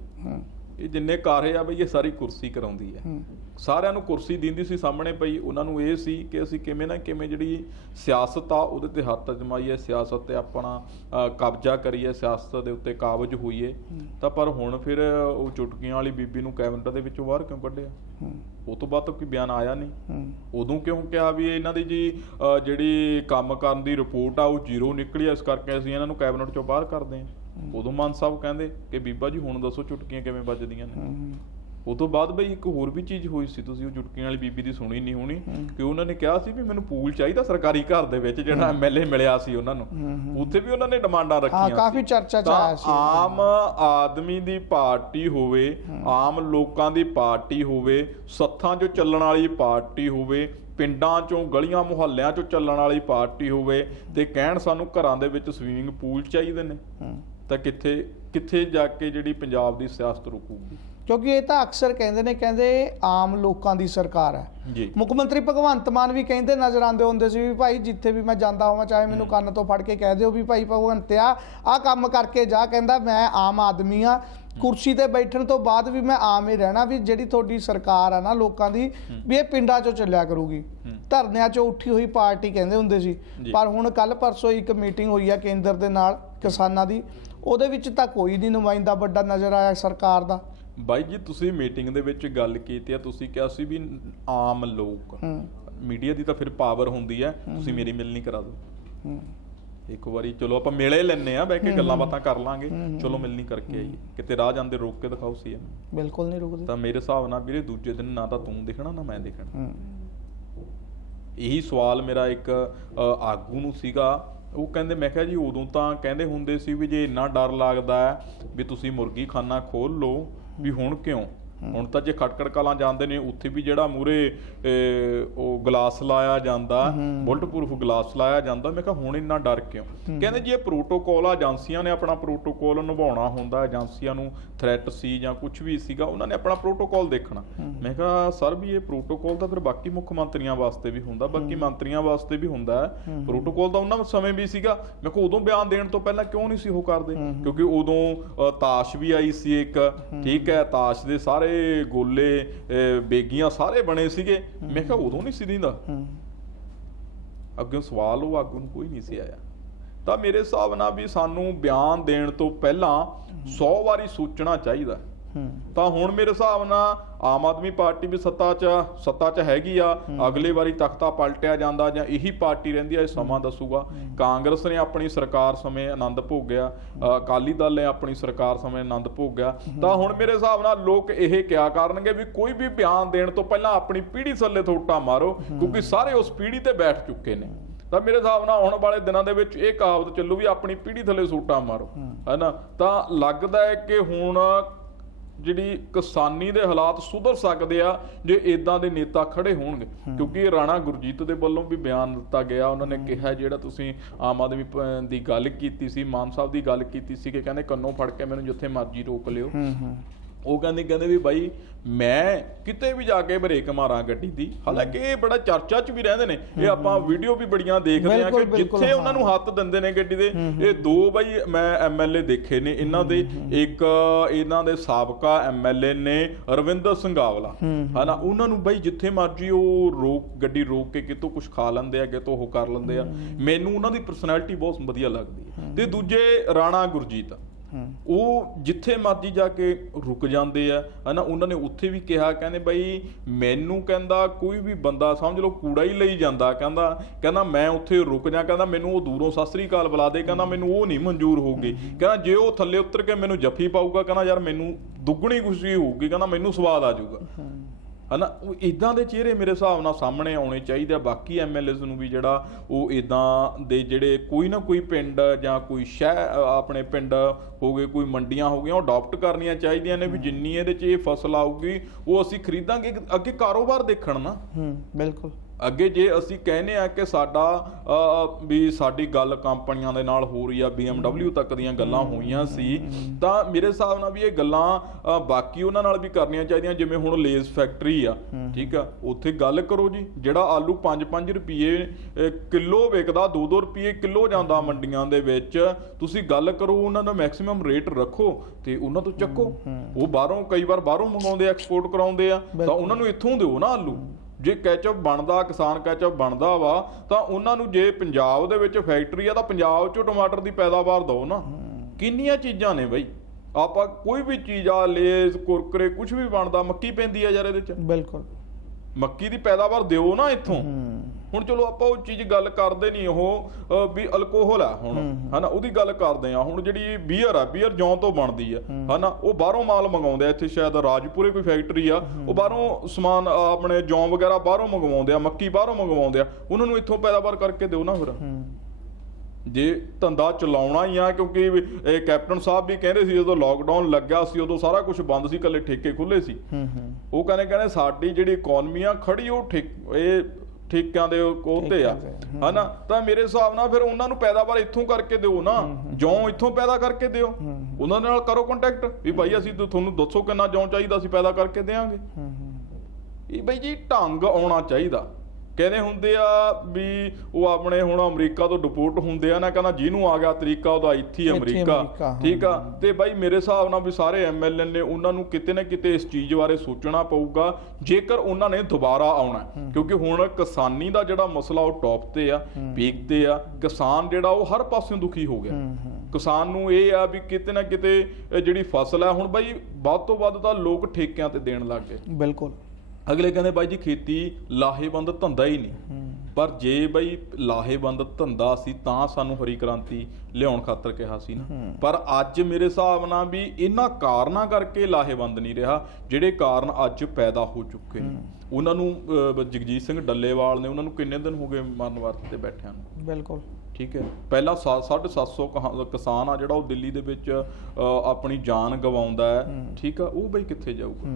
ਇਹ ਜਿੰਨੇ ਕਾਰੇ ਆ ਬਈ ਇਹ ਸਾਰੀ ਕੁਰਸੀ ਕਰਾਉਂਦੀ ਹੈ। ਸਾਰਿਆਂ ਨੂੰ ਕੁਰਸੀ ਦਿੰਦੀ ਸੀ ਸਾਹਮਣੇ ਪਈ ਉਹਨਾਂ ਨੂੰ ਇਹ ਸੀ ਕਿ ਅਸੀਂ ਕਿਵੇਂ ਨਾ ਕਿਵੇਂ ਜਿਹੜੀ ਸਿਆਸਤ ਆ ਉਹਦੇ ਤੇ ਹੱਥ ਅਜਮਾਈਏ ਸਿਆਸਤ ਤੇ ਆਪਣਾ ਕਬਜ਼ਾ ਕਰੀਏ ਸਿਆਸਤ ਦੇ ਉੱਤੇ ਕਾਬਜ ਹੋਈਏ। ਤਾਂ ਪਰ ਹੁਣ ਫਿਰ ਉਹ ਚੁਟਕੀਆਂ ਵਾਲੀ ਬੀਬੀ ਨੂੰ ਕੈਬਨਿਟ ਦੇ ਵਿੱਚੋਂ ਬਾਹਰ ਕਿਉਂ ਕੱਢਿਆ? ਉਹ ਤੋਂ ਬਾਅਦ ਤਾਂ ਕੋਈ ਬਿਆਨ ਆਇਆ ਨਹੀਂ। ਉਦੋਂ ਕਿਉਂ ਕਿਹਾ ਵੀ ਇਹਨਾਂ ਦੀ ਜੀ ਜਿਹੜੀ ਕੰਮ ਕਰਨ ਦੀ ਰਿਪੋਰਟ ਆ ਉਹ ਜ਼ੀਰੋ ਨਿਕਲੀ ਆ, ਇਸ ਕਰਕੇ ਅਸੀਂ ਇਹਨਾਂ ਨੂੰ ਕੈਬਨਿਟ ਚੋਂ ਬਾਹਰ ਕਰਦੇ ਹਾਂ। ਉਦੋਂ ਮਾਨ ਸਾਹਿਬ ਕਹਿੰਦੇ ਕਿ ਬੀਬਾ ਜੀ ਹੁਣ ਦੱਸੋ ਚੁਟਕੀਆਂ ਕਿਵੇਂ ਵੱਜਦੀਆਂ ਨੇ। ਉਹ ਤੋਂ ਬਾਅਦ ਬਈ ਇੱਕ ਹੋਰ ਵੀ ਚੀਜ਼ ਹੋਈ ਸੀ ਤੁਸੀਂ ਉਹ ਚੁਟਕੀਆਂ ਵਾਲੀ ਬੀਬੀ ਦੀ ਸੁਣੀ ਨਹੀਂ ਹੋਣੀ ਕਿ ਉਹਨਾਂ ਨੇ ਕਿਹਾ ਸੀ ਵੀ ਮੈਨੂੰ ਪੂਲ ਚਾਹੀਦਾ ਸਰਕਾਰੀ ਘਰ ਦੇ ਵਿੱਚ ਜਿਹੜਾ ਐਮਐਲਏ ਮਿਲਿਆ ਸੀ ਉਹਨਾਂ ਨੂੰ। ਉੱਥੇ ਵੀ ਉਹਨਾਂ ਨੇ ਡਿਮਾਂਡਾਂ ਰੱਖੀਆਂ ਹਾਂ ਕਾਫੀ। ਚਰਚਾ ਚ ਆਇਆ ਸੀ। ਆਮ ਆਦਮੀ ਦੀ ਪਾਰਟੀ ਹੋਵੇ ਆਮ ਲੋਕਾਂ ਦੀ ਪਾਰਟੀ ਹੋਵੇ ਸੱਥਾਂ 'ਚੋਂ ਚੱਲਣ ਵਾਲੀ ਪਾਰਟੀ ਹੋਵੇ ਪਿੰਡਾਂ 'ਚੋਂ ਗਲੀਆਂ ਮੁਹੱਲਿਆਂ 'ਚੋਂ ਚੱਲਣ ਵਾਲੀ ਪਾਰਟੀ ਹੋਵੇ ਤੇ ਕਹਿਣ ਸਾਨੂੰ ਘਰਾਂ ਦੇ ਵਿੱਚ ਸਵੀਮਿੰਗ ਪੂਲ ਚਾਹੀਦੇ ਨੇ। ਤਾਂ ਕਿੱਥੇ ਕਿੱਥੇ ਜਾ ਕੇ ਜਿਹੜੀ ਪੰਜਾਬ ਦੀ ਸਿਆਸਤ ਰੁਕੂਗੀ? ਕਿਉਂਕਿ ਇਹ ਤਾਂ ਅਕਸਰ ਕਹਿੰਦੇ ਨੇ ਕਹਿੰਦੇ ਆਮ ਲੋਕਾਂ ਦੀ ਸਰਕਾਰ ਹੈ। ਮੁੱਖ ਮੰਤਰੀ ਭਗਵੰਤ ਮਾਨ ਵੀ ਕਹਿੰਦੇ ਨਜ਼ਰ ਆਉਂਦੇ ਹੁੰਦੇ ਸੀ ਵੀ ਭਾਈ ਜਿੱਥੇ ਵੀ ਮੈਂ ਜਾਂਦਾ ਹੋਵਾਂ ਚਾਹੇ ਮੈਨੂੰ ਕੰਨ ਤੋਂ ਫੜ ਕੇ ਕਹਿ ਦਿਓ ਵੀ ਭਾਈ ਭਗਵੰਤਿਆ ਆਹ ਕੰਮ ਕਰਕੇ ਜਾ ਕਹਿੰਦਾ ਮੈਂ ਆਮ ਆਦਮੀ ਆ। ਕੁਰਸੀ ਤੇ ਬੈਠਣ ਤੋਂ ਬਾਅਦ ਵੀ ਮੈਂ ਆਮ ਹੀ ਰਹਿਣਾ ਵੀ ਜਿਹੜੀ ਤੁਹਾਡੀ ਸਰਕਾਰ ਆ ਨਾ ਲੋਕਾਂ ਦੀ ਵੀ ਇਹ ਪਿੰਡਾਂ 'ਚੋਂ ਚੱਲਿਆ ਕਰੂਗੀ। ਧਰਨਿਆਂ 'ਚੋਂ ਉੱਠੀ ਹੋਈ ਪਾਰਟੀ ਕਹਿੰਦੇ ਹੁੰਦੇ ਸੀ। ਪਰ ਹੁਣ ਕੱਲ ਪਰਸੋਂ ਇੱਕ ਮੀਟਿੰਗ ਹੋਈ ਆ ਕੇਂਦਰ ਦੇ ਨਾਲ ਕਿਸਾਨਾਂ ਦੀ। ਉਹਦੇ ਵਿੱਚ ਤਾਂ ਕੋਈ ਨਹੀਂ ਨੁਮਾਇੰਦਾ ਵੱਡਾ ਨਜ਼ਰ ਆਇਆ ਸਰਕਾਰ ਦਾ। ਬਾਈ ਜੀ ਤੁਸੀਂ ਮੀਟਿੰਗ ਦੇ ਵਿੱਚ ਗੱਲ ਕੀਤੀ ਆ ਤੁਸੀਂ ਕਿਹਾ ਸੀ ਵੀ ਆਮ ਲੋਕ ਮੀਡੀਆ ਦੀ ਤਾਂ ਫਿਰ ਪਾਵਰ ਹੁੰਦੀ ਹੈ। ਤੁਸੀਂ ਮੇਰੀ ਮਿਲਣੀ ਕਰਾ ਦਿਓ। ਇੱਕ ਵਾਰੀ ਚਲੋ ਆਪਾਂ ਮਿਲੇ ਲੈਣੇ ਆ ਬਹਿ ਕੇ ਗੱਲਾਂ ਬਾਤਾਂ ਕਰ ਲਾਂਗੇ। ਚਲੋ ਮਿਲਣੀ ਕਰਕੇ ਆਈਏ ਕਿਤੇ ਰਾਹ ਜਾਂਦੇ ਰੋਕ ਕੇ ਦਿਖਾਓ ਸੀ ਬਿਲਕੁਲ ਨਹੀਂ ਰੁਕਦੇ। ਤਾਂ ਮੇਰੇ ਹਿਸਾਬ ਨਾਲ ਵੀਰੇ ਦੂਜੇ ਦਿਨ ਨਾ ਤਾਂ ਤੂੰ ਦਿਖਣਾ ਨਾ ਮੈਂ ਦਿਖਣਾ। ਇਹੀ ਸਵਾਲ ਮੇਰਾ ਇੱਕ ਆਗੂ ਨੂੰ ਸੀਗਾ ਉਹ ਕਹਿੰਦੇ, ਮੈਂ ਕਿਹਾ ਜੀ ਉਦੋਂ ਤਾਂ ਕਹਿੰਦੇ ਹੁੰਦੇ ਸੀ ਵੀ ਜੇ ਇੰਨਾ ਡਰ ਲੱਗਦਾ ਵੀ ਤੁਸੀਂ ਮੁਰਗੀ ਖਾਨਾ ਖੋਲ ਲਓ ਵੀ ਹੁਣ ਕਿਉਂ? ਹੁਣ ਤਾਂ ਜੇ ਖਟਕੜ ਕਲਾਂ ਜਾਂਦੇ ਨੇ ਉੱਥੇ ਵੀ ਜਿਹੜਾ ਮੂਰੇ ਉਹ ਗਲਾਸ ਲਾਇਆ ਜਾਂਦਾ ਬੁਲਟ ਪ੍ਰੂਫ ਗਲਾਸ ਲਾਇਆ ਜਾਂਦਾ ਮੈਂ ਕਿਹਾ ਹੁਣ ਇੰਨਾ ਡਰ ਕਿਉਂ? ਕਹਿੰਦੇ ਜੀ ਇਹ ਪ੍ਰੋਟੋਕੋਲ ਆ ਏਜੰਸੀਆਂ ਨੇ ਆਪਣਾ ਪ੍ਰੋਟੋਕੋਲ ਨਿਭਾਉਣਾ ਹੁੰਦਾ ਏਜੰਸੀਆਂ ਨੂੰ ਥ੍ਰੈਟ ਸੀ ਜਾਂ ਕੁਝ ਵੀ ਸੀਗਾ ਉਹਨਾਂ ਨੇ ਆਪਣਾ ਪ੍ਰੋਟੋਕੋਲ ਦੇਖਣਾ। ਮੈਂ ਕਿਹਾ ਸਰ ਵੀ ਇਹ ਪ੍ਰੋਟੋਕੋਲ ਤਾਂ ਫਿਰ ਬਾਕੀ ਮੁੱਖ ਮੰਤਰੀਆਂ ਵਾਸਤੇ ਵੀ ਹੁੰਦਾ ਬਾਕੀ ਮੰਤਰੀਆਂ ਵਾਸਤੇ ਵੀ ਹੁੰਦਾ। ਪ੍ਰੋਟੋਕੋਲ ਤਾਂ ਉਹਨਾਂ ਸਮੇਂ ਵੀ ਸੀਗਾ ਮੈਂ ਕਿਹਾ ਉਦੋਂ ਬਿਆਨ ਦੇਣ ਤੋਂ ਪਹਿਲਾਂ ਕਿਉਂ ਨਹੀਂ ਸੀ ਉਹ ਕਰਦੇ? ਕਿਉਂਕਿ ਉਦੋਂ ਤਾਸ਼ ਵੀ ਆਈ ਸੀ ਇੱਕ ਠੀਕ ਹੈ ਤਾਸ਼ ਦੇ ਸਾਰੇ ਗੋਲੇ ਬੇਗੀਆਂ ਸਾਰੇ ਬਣੇ ਸੀਗੇ। ਮੈਂ ਕਿਹਾ ਉਦੋਂ ਨਹੀਂ ਸੀ ਦਿੰਦਾ। ਅੱਗੇ ਸਵਾਲ ਉਹ ਅੱਗ ਨੂੰ ਕੋਈ ਨਹੀਂ ਸੀ ਆਇਆ। ਤਾਂ ਮੇਰੇ ਹਿਸਾਬ ਨਾਲ ਵੀ ਸਾਨੂੰ ਬਿਆਨ ਦੇਣ ਤੋਂ ਪਹਿਲਾਂ 100 ਵਾਰੀ ਸੋਚਣਾ ਚਾਹੀਦਾ। ਤਾਂ ਹੁਣ ਮੇਰੇ ਹਿਸਾਬ ਨਾਲ ਆਮ ਆਦਮੀ ਪਾਰਟੀ ਵੀ ਸੱਤਾ 'ਚ ਸੱਤਾ 'ਚ ਹੈਗੀ ਆ। ਅਗਲੇ ਵਾਰੀ ਤਖਤਾ ਪਲਟਿਆ ਜਾਂਦਾ ਜਾਂ ਇਹੀ ਪਾਰਟੀ ਰਹਿੰਦੀ ਆ ਇਹ ਸਮਾਂ ਦੱਸੂਗਾ। ਕਾਂਗਰਸ ਨੇ ਆਪਣੀ ਸਰਕਾਰ ਸਮੇਂ ਆਨੰਦ ਭੋਗਿਆ। ਅਕਾਲੀ ਦਲ ਨੇ ਆਪਣੀ ਸਰਕਾਰ ਸਮੇਂ ਆਨੰਦ ਭੋਗਿਆ। ਤਾਂ ਹੁਣ ਮੇਰੇ ਹਿਸਾਬ ਨਾਲ ਲੋਕ ਇਹ ਕਿਹਾ ਕਰਨਗੇ ਵੀ ਕੋਈ ਵੀ ਬਿਆਨ ਦੇਣ ਤੋਂ ਪਹਿਲਾਂ ਆਪਣੀ ਪੀੜ੍ਹੀ ਥੱਲੇ ਥੋਟਾ ਮਾਰੋ ਕਿਉਂਕਿ ਸਾਰੇ ਉਸ ਪੀੜ੍ਹੀ ਤੇ ਬੈਠ ਚੁੱਕੇ ਨੇ। ਤਾਂ ਮੇਰੇ ਹਿਸਾਬ ਨਾਲ ਆਉਣ ਵਾਲੇ ਦਿਨਾਂ ਦੇ ਵਿੱਚ ਇਹ ਕਹਾਵਤ ਚੱਲੂ ਵੀ ਆਪਣੀ ਪੀੜ੍ਹੀ ਥੱਲੇ ਸੋਟਾ ਮਾਰੋ। ਹੈਨਾ? ਤਾਂ ਲੱਗਦਾ ਹੈ ਕਿ ਹੁਣ ਜਿਹੜੀ ਕਿਸਾਨੀ ਦੇ ਹਾਲਾਤ ਸੁਧਰ ਸਕਦੇ ਆ ਜੇ ਇਦਾਂ ਦੇ ਨੇਤਾ ਖੜੇ ਹੋਣਗੇ। ਕਿਉਂਕਿ ਇਹ ਰਾਣਾ ਗੁਰਜੀਤ ਦੇ ਵੱਲੋਂ ਵੀ ਬਿਆਨ ਦਿੱਤਾ ਗਿਆ। ਉਹਨਾਂ ਨੇ ਕਿਹਾ ਜਿਹੜਾ ਤੁਸੀਂ ਆਮ ਆਦਮੀ ਦੀ ਗੱਲ ਕੀਤੀ ਸੀ ਮਾਨ ਸਾਹਿਬ ਦੀ ਗੱਲ ਕੀਤੀ ਸੀ ਕਿ ਕਹਿੰਦੇ ਕੰਨੋਂ ਫੜ ਕੇ ਮੈਨੂੰ ਜਿੱਥੇ ਮਰਜ਼ੀ ਰੋਕ ਲਿਓ। ਉਹ ਕਹਿੰਦੇ ਕਹਿੰਦੇ ਵੀ ਬਾਈ ਮੈਂ ਕਿਤੇ ਵੀ ਜਾ ਕੇ ਬ੍ਰੇਕ ਮਾਰਾਂ ਗੱਡੀ ਦੀ ਹਾਲਾਂਕਿ ਇਹ ਬੜਾ ਚਰਚਾ 'ਚ ਵੀ ਰਹਿੰਦੇ ਨੇ। ਇਹ ਆਪਾਂ ਵੀਡੀਓ ਵੀ ਬੜੀਆਂ ਦੇਖਦੇ ਆ ਕਿ ਜਿੱਥੇ ਉਹਨਾਂ। ਨੂੰ ਹੱਥ ਦਿੰਦੇ ਨੇ ਗੱਡੀ ਦੇ ਇਹ ਦੋ ਬਾਈ ਮੈਂ ਐਮਐਲਏ ਦੇਖੇ ਨੇ। ਇਹਨਾਂ ਦੇ ਇੱਕ ਇਹਨਾਂ ਦੇ ਸਾਬਕਾ ਐਮਐਲਏ ਨੇ ਰਵਿੰਦਰ ਸਿੰਘਾਵਲਾ ਹਨਾ ਉਹਨਾਂ ਨੂੰ ਬਾਈ ਜਿੱਥੇ ਮਰਜ਼ੀ ਉਹ ਰੋਕ ਗੱਡੀ ਰੋਕ ਕੇ ਕਿਤੋਂ ਕੁਝ ਖਾ ਲੈਂਦੇ ਆ ਕਿਤੋਂ ਉਹ ਕਰ ਲੈਂਦੇ ਆ। ਮੈਨੂੰ ਉਹਨਾਂ ਦੀ ਪਰਸਨੈਲਿਟੀ ਬਹੁਤ ਵਧੀਆ ਲੱਗਦੀ ਹੈ। ਤੇ ਦੂਜੇ ਰਾਣਾ ਗੁਰਜੀਤ। ਉਹ ਜਿੱਥੇ ਮਰਜ਼ੀ ਜਾ ਕੇ ਰੁਕ ਜਾਂਦੇ ਆ ਹਨਾ ਉਹਨਾਂ ਨੇ ਉੱਥੇ ਵੀ ਕਿਹਾ ਕਹਿੰਦੇ ਬਈ ਮੈਨੂੰ ਕਹਿੰਦਾ ਕੋਈ ਵੀ ਬੰਦਾ ਸਮਝ ਲਓ ਕੂੜਾ ਹੀ ਲਈ ਜਾਂਦਾ ਕਹਿੰਦਾ ਕਹਿੰਦਾ ਮੈਂ ਉੱਥੇ ਰੁਕ ਜਾ ਕਹਿੰਦਾ ਮੈਨੂੰ ਉਹ ਦੂਰੋਂ ਸਤਿ ਸ੍ਰੀ ਅਕਾਲ ਬੁਲਾ ਦੇ ਕਹਿੰਦਾ ਮੈਨੂੰ ਉਹ ਨਹੀਂ ਮਨਜ਼ੂਰ ਹੋਊਗੀ। ਕਹਿੰਦਾ ਜੇ ਉਹ ਥੱਲੇ ਉਤਰ ਕੇ ਮੈਨੂੰ ਜੱਫੀ ਪਾਊਗਾ ਕਹਿੰਦਾ ਯਾਰ ਮੈਨੂੰ ਦੁੱਗਣੀ ਖੁਸ਼ੀ ਹੋਊਗੀ ਕਹਿੰਦਾ ਮੈਨੂੰ ਸਵਾਦ ਆ ਜਾਊਗਾ। ਹਨਾ? ਉਹ ਇਦਾਂ ਦੇ ਚਿਹਰੇ ਮੇਰੇ ਹਿਸਾਬ ਨਾਲ ਸਾਹਮਣੇ ਆਉਣੇ ਚਾਹੀਦੇ ਆ। ਬਾਕੀ ਐਮਐਲਏਸ ਨੂੰ ਵੀ ਜਿਹੜਾ ਉਹ ਇਦਾਂ ਦੇ ਜਿਹੜੇ ਕੋਈ ਨਾ ਕੋਈ ਪਿੰਡ ਜਾਂ ਕੋਈ ਸ਼ਹਿਰ ਆਪਣੇ ਪਿੰਡ ਹੋ ਗਏ ਕੋਈ ਮੰਡੀਆਂ ਹੋ ਗਈਆਂ ਉਹ ਅਡਾਪਟ ਕਰਨੀਆਂ ਚਾਹੀਦੀਆਂ ਨੇ ਵੀ ਜਿੰਨੀ ਇਹਦੇ 'ਚ ਇਹ ਫਸਲ ਆਊਗੀ ਉਹ ਅਸੀਂ ਖਰੀਦਾਂਗੇ। ਅੱਗੇ ਕਾਰੋਬਾਰ ਦੇਖਣ ਨਾ। ਹੂੰ ਬਿਲਕੁਲ। ਅੱਗੇ ਜੇ ਅਸੀਂ ਕਹਿੰਦੇ ਆ ਕਿ ਸਾਡਾ ਵੀ ਸਾਡੀ ਗੱਲ ਕੰਪਨੀਆਂ ਦੇ ਨਾਲ ਹੋ ਰਹੀ ਆ BMW ਤੱਕ ਦੀਆਂ ਗੱਲਾਂ ਹੋਈਆਂ ਸੀ ਤਾਂ ਮੇਰੇ ਹਿਸਾਬ ਨਾਲ ਵੀ ਇਹ ਗੱਲਾਂ ਬਾਕੀ ਉਹਨਾਂ ਨਾਲ ਵੀ ਕਰਨੀਆਂ ਚਾਹੀਦੀਆਂ ਜਿਵੇਂ ਹੁਣ ਲੇਜ਼ ਫੈਕਟਰੀ ਆ ਠੀਕ ਆ ਉੱਥੇ ਗੱਲ ਕਰੋ ਜੀ ਜਿਹੜਾ ਆਲੂ 5-5 ਰੁਪਏ ਕਿਲੋ ਵਿਕਦਾ 2-2 ਰੁਪਏ ਕਿਲੋ ਜਾਂਦਾ ਮੰਡੀਆਂ ਦੇ ਵਿੱਚ ਤੁਸੀਂ ਗੱਲ ਕਰੋ ਉਹਨਾਂ ਦਾ ਮੈਕਸਿਮਮ ਰੇਟ ਰੱਖੋ ਤੇ ਉਹਨਾਂ ਤੋਂ ਚੱਕੋ ਉਹ ਬਾਹਰੋਂ ਕਈ ਵਾਰ ਬਾਹਰੋਂ ਮੰਗਾਉਂਦੇ ਐਕਸਪੋਰਟ ਕਰਾਉਂਦੇ ਆ ਤਾਂ ਉਹਨਾਂ ਨੂੰ ਇੱਥੋਂ ਦਿਓ ਨਾ ਆਲੂ। ਜੇ ਕੈਚਅਪ ਬਣਦਾ ਕਿਸਾਨ ਕੈਚਅਪ ਬਣਦਾ ਵਾ ਤਾਂ ਉਹਨਾਂ ਨੂੰ ਜੇ ਪੰਜਾਬ ਦੇ ਵਿੱਚ ਫੈਕਟਰੀ ਆ ਤਾਂ ਪੰਜਾਬ 'ਚੋਂ ਟਮਾਟਰ ਦੀ ਪੈਦਾਵਾਰ ਦਿਓ ਨਾ। ਕਿੰਨੀਆਂ ਚੀਜ਼ਾਂ ਨੇ ਬਈ? ਆਪਾਂ ਕੋਈ ਵੀ ਚੀਜ਼ ਆ ਲੇਜ਼ ਕੁਰਕਰੇ ਕੁਝ ਵੀ ਬਣਦਾ ਮੱਕੀ ਪੈਂਦੀ ਆ ਯਾਰ ਇਹਦੇ 'ਚ। ਬਿਲਕੁਲ। ਮੱਕੀ ਦੀ ਪੈਦਾਵਾਰ ਦਿਓ ਨਾ ਇੱਥੋਂ। ਹੁਣ ਚਲੋ ਆਪਾਂ ਉਹ ਚੀਜ਼ ਗੱਲ ਕਰਦੇ ਨਹੀਂ ਉਹ ਵੀ ਅਲਕੋਹਲ ਆ ਹੁਣ ਹਨਾ ਉਹਦੀ ਗੱਲ ਕਰਦੇ ਆ ਹੁਣ ਜਿਹੜੀ ਬੀਅਰ ਆ ਬੀਅਰ ਜੌਂ ਤੋਂ ਬਣਦੀ ਆ ਹਨਾ ਉਹ ਬਾਹਰੋਂ ਮਾਲ ਮੰਗਾਉਂਦੇ ਆ ਇੱਥੇ ਸ਼ਾਇਦ ਰਾਜਪੁਰੇ ਕੋਈ ਫੈਕਟਰੀ ਆ ਉਹ ਬਾਹਰੋਂ ਸਮਾਨ ਆਪਣੇ ਜੌਂ ਵਗੈਰਾ ਬਾਹਰੋਂ ਮੰਗਵਾਉਂਦੇ ਆ ਮੱਕੀ ਬਾਹਰੋਂ ਮੰਗਵਾਉਂਦੇ ਆ ਉਹਨਾਂ ਨੂੰ ਇੱਥੋਂ ਪੈਦਾਵਾਰ ਕਰਕੇ ਦਿਓ ਨਾ ਫਿਰ। ਜੇ ਧੰਦਾ ਚਲਾਉਣਾ ਹੀ ਆ ਕਿਉਂਕਿ ਇਹ ਕੈਪਟਨ ਸਾਹਿਬ ਵੀ ਕਹਿੰਦੇ ਸੀ ਜਦੋਂ ਲੋਕਡਾਊਨ ਲੱਗਿਆ ਸੀ ਉਦੋਂ ਸਾਰਾ ਕੁਝ ਬੰਦ ਸੀ ਕੱਲੇ ਠੇਕੇ ਖੁੱਲੇ ਸੀ। ਹੂੰ ਹੂੰ। ਉਹ ਕਹਿੰਦੇ ਕਹਿੰਦੇ ਸਾਡੀ ਜਿਹੜੀ ਇਕਨੋਮੀ ਆ ਖੜੀ ਉਹ ਠੇਕ ਇਹ ਠੇਕਿਆਂ ਦੇ ਕੋਤੇ ਆ। ਹਨਾ? ਤਾਂ ਮੇਰੇ ਹਿਸਾਬ ਨਾਲ ਫਿਰ ਉਹਨਾਂ ਨੂੰ ਪੈਦਾਵਾਰ ਇੱਥੋਂ ਕਰਕੇ ਦਿਓ ਨਾ। ਜੌਂ ਇੱਥੋਂ ਪੈਦਾ ਕਰਕੇ ਦਿਓ। ਉਹਨਾਂ ਨਾਲ ਕਰੋ ਕੰਟੈਕਟ ਵੀ ਭਾਈ ਅਸੀਂ ਤੁਹਾਨੂੰ ਦੱਸੋ ਕਿੰਨਾ ਜੌਂ ਚਾਹੀਦਾ ਅਸੀਂ ਪੈਦਾ ਕਰਕੇ ਦੇਵਾਂਗੇ ਇਹ ਬਈ ਜੀ ਢੰਗ ਆਉਣਾ ਚਾਹੀਦਾ। ਕਹਿੰਦੇ ਹੁੰਦੇ ਆ ਵੀ ਉਹ ਆਪਣੇ ਹੁਣ ਅਮਰੀਕਾ ਤੋਂ ਡਿਪੋਰਟ ਹੁੰਦੇ ਆ ਨਾ ਕਹਿੰਦਾ ਜਿਹਨੂੰ ਆ ਗਿਆ ਤਰੀਕਾ ਉਹਦਾ ਇੱਥੇ ਹੀ ਅਮਰੀਕਾ। ਠੀਕ ਆ? ਤੇ ਬਾਈ ਮੇਰੇ ਹਿਸਾਬ ਨਾਲ ਵੀ ਸਾਰੇ ਐਮਐਲਏ ਨੇ ਉਹਨਾਂ ਨੂੰ ਕਿਤੇ ਨਾ ਕਿਤੇ ਇਸ ਚੀਜ਼ ਬਾਰੇ ਸੋਚਣਾ ਪਊਗਾ ਜੇਕਰ ਉਹਨਾਂ ਨੇ ਦੁਬਾਰਾ ਆਉਣਾ। ਕਿਉਂਕਿ ਹੁਣ ਕਿਸਾਨੀ ਦਾ ਜਿਹੜਾ ਮਸਲਾ ਉਹ ਟੌਪ ਤੇ ਆ ਪੀਕ ਤੇ ਆ ਕਿਸਾਨ ਜਿਹੜਾ ਉਹ ਹਰ ਪਾਸਿਓਂ ਦੁਖੀ ਹੋ ਗਿਆ। ਕਿਸਾਨ ਨੂੰ ਇਹ ਆ ਵੀ ਕਿਤੇ ਨਾ ਕਿਤੇ ਜਿਹੜੀ ਫਸਲ ਹੈ ਹੁਣ ਬਾਈ ਵੱਧ ਤੋਂ ਵੱਧ ਤਾਂ ਲੋਕ ਠੇਕਿਆਂ ਤੇ ਦੇਣ ਲੱਗ ਗਏ। ਬਿਲਕੁਲ। ਅਗਲੇ ਕਹਿੰਦੇ ਬਾਈ ਜੀ ਖੇਤੀ ਲਾਹੇਵੰਦ ਧੰਦਾ ਹੀ ਨਹੀਂ। ਪਰ ਜੇ ਬਾਈ ਲਾਹੇਵੰਦ ਧੰਦਾ ਸੀ ਤਾਂ ਸਾਨੂੰ ਹਰੀ ਕ੍ਰਾਂਤੀ ਲਿਆਉਣ ਖਾਤਰ ਕਿਹਾ ਸੀ ਨਾ। ਪਰ ਅੱਜ ਮੇਰੇ ਹਿਸਾਬ ਨਾਲ ਵੀ ਇਹਨਾਂ ਕਾਰਨਾਂ ਕਰਕੇ ਲਾਹੇਵੰਦ ਨਹੀਂ ਰਿਹਾ ਜਿਹੜੇ ਕਾਰਨ ਅੱਜ ਪੈਦਾ ਹੋ ਚੁੱਕੇ ਨੇ। ਉਹਨਾਂ ਨੂੰ ਜਗਜੀਤ ਸਿੰਘ ਡੱਲੇਵਾਲ ਨੇ ਉਹਨਾਂ ਨੂੰ ਕਿੰਨੇ ਦਿਨ ਹੋ ਗਏ ਮਰਨ ਵਰਤ ਤੇ ਬੈਠਿਆਂ ਨੂੰ? ਬਿਲਕੁਲ। ਠੀਕ ਹੈ। ਪਹਿਲਾਂ 750 ਕਿਸਾਨ ਆ ਜਿਹੜਾ ਉਹ ਦਿੱਲੀ ਦੇ ਵਿੱਚ ਆਪਣੀ ਜਾਨ ਗਵਾਉਂਦਾ ਹੈ। ਠੀਕ ਆ ਉਹ ਬਈ ਕਿੱਥੇ ਜਾਊਗਾ?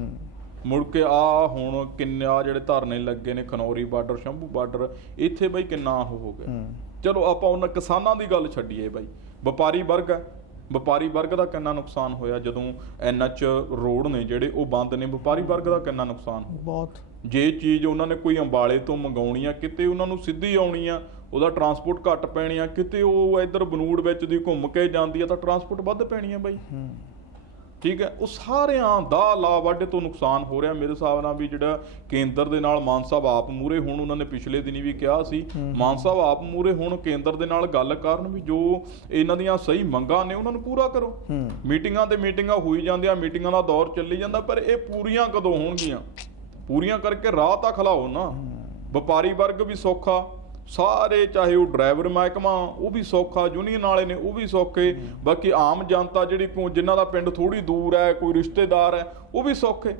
ਮੁੜ ਕੇ ਆ ਹੁਣ ਕਿੰਨਾ ਜਿਹੜੇ ਧਰਨੇ ਲੱਗੇ ਨੇ ਖਨੌਰੀ ਬਾਰਡਰ ਸ਼ੰਭੂ ਬਾਰਡਰ ਇੱਥੇ ਬਈ ਕਿੰਨਾ ਹੋ ਗਿਆ। ਚਲੋ ਆਪਾਂ ਉਹਨਾਂ ਕਿਸਾਨਾਂ ਦੀ ਗੱਲ ਛੱਡੀਏ ਬਾਈ। ਵਪਾਰੀ ਵਰਗ ਹੈ। ਵਪਾਰੀ ਵਰਗ ਦਾ ਕਿੰਨਾ ਨੁਕਸਾਨ ਹੋਇਆ ਜਦੋਂ ਐਨਐਚ ਰੋਡ ਨੇ ਜਿਹੜੇ ਉਹ ਬੰਦ ਨੇ ਵਪਾਰੀ ਵਰਗ ਦਾ ਕਿੰਨਾ ਨੁਕਸਾਨ ਬਹੁਤ। ਜੇ ਚੀਜ਼ ਉਹਨਾਂ ਨੇ ਕੋਈ ਅੰਬਾਲੇ ਤੋਂ ਮੰਗਾਉਣੀ ਆ ਕਿਤੇ ਉਹਨਾਂ ਨੂੰ ਸਿੱਧੀ ਆਉਣੀ ਆ ਉਹਦਾ ਟਰਾਂਸਪੋਰਟ ਘੱਟ ਪੈਣੀ ਆ ਕਿਤੇ ਉਹ ਇੱਧਰ ਬਨੂੜ ਵਿੱਚ ਦੀ ਘੁੰਮ ਕੇ ਜਾਂਦੀ ਆ ਤਾਂ ਟਰਾਂਸਪੋਰਟ ਵੱਧ ਪੈਣੀ ਆ ਬਾਈ। ਹੂੰ। ਠੀਕ ਹੈ? ਉਹ ਸਾਰਿਆਂ ਦਾ ਲਾ ਵਾਢੇ ਤੋਂ ਨੁਕਸਾਨ ਹੋ ਰਿਹਾ। ਮੇਰੇ ਹਿਸਾਬ ਨਾਲ ਵੀ ਜਿਹੜਾ ਕੇਂਦਰ ਦੇ ਨਾਲ ਮਾਨ ਸਾਹਿਬ ਆਪ ਮੂਰੇ ਹੁਣ ਉਹਨਾਂ ਨੇ ਪਿਛਲੇ ਦਿਨੀ ਵੀ ਕਿਹਾ ਸੀ। ਮਾਨ ਸਾਹਿਬ ਆਪ ਮੂਰੇ ਹੁਣ ਕੇਂਦਰ ਦੇ ਨਾਲ ਗੱਲ ਕਰਨ ਵੀ ਜੋ ਇਹਨਾਂ ਦੀਆਂ ਸਹੀ ਮੰਗਾਂ ਨੇ ਉਹਨਾਂ ਨੂੰ ਪੂਰਾ ਕਰੋ। ਮੀਟਿੰਗਾਂ ਤੇ ਮੀਟਿੰਗਾਂ ਹੋਈ ਜਾਂਦੀਆਂ ਮੀਟਿੰਗਾਂ ਦਾ ਦੌਰ ਚੱਲੀ ਜਾਂਦਾ ਪਰ ਇਹ ਪੂਰੀਆਂ ਕਦੋਂ ਹੋਣਗੀਆਂ? ਪੂਰੀਆਂ ਕਰਕੇ ਰਾਹ ਤਾਂ ਖਲਾਓ ਨਾ। ਵਪਾਰੀ ਵਰਗ ਵੀ ਸੌਖਾ। ਸਾਰੇ ਚਾਹੇ ਉਹ ਡਰਾਈਵਰ ਮਹਿਕਮਾ ਉਹ ਵੀ ਸੌਖਾ ਯੂਨੀਅਨ ਵਾਲੇ ਨੇ ਉਹ ਵੀ ਸੌਖੇ। ਬਾਕੀ ਆਮ ਜਨਤਾ ਜਿਹੜੀ ਕੋ ਜਿਨ੍ਹਾਂ ਦਾ ਪਿੰਡ ਥੋੜੀ ਦੂਰ ਹੈ ਕੋਈ ਰਿਸ਼ਤੇਦਾਰ ਹੈ ਉਹ ਵੀ ਸੌਖੇ।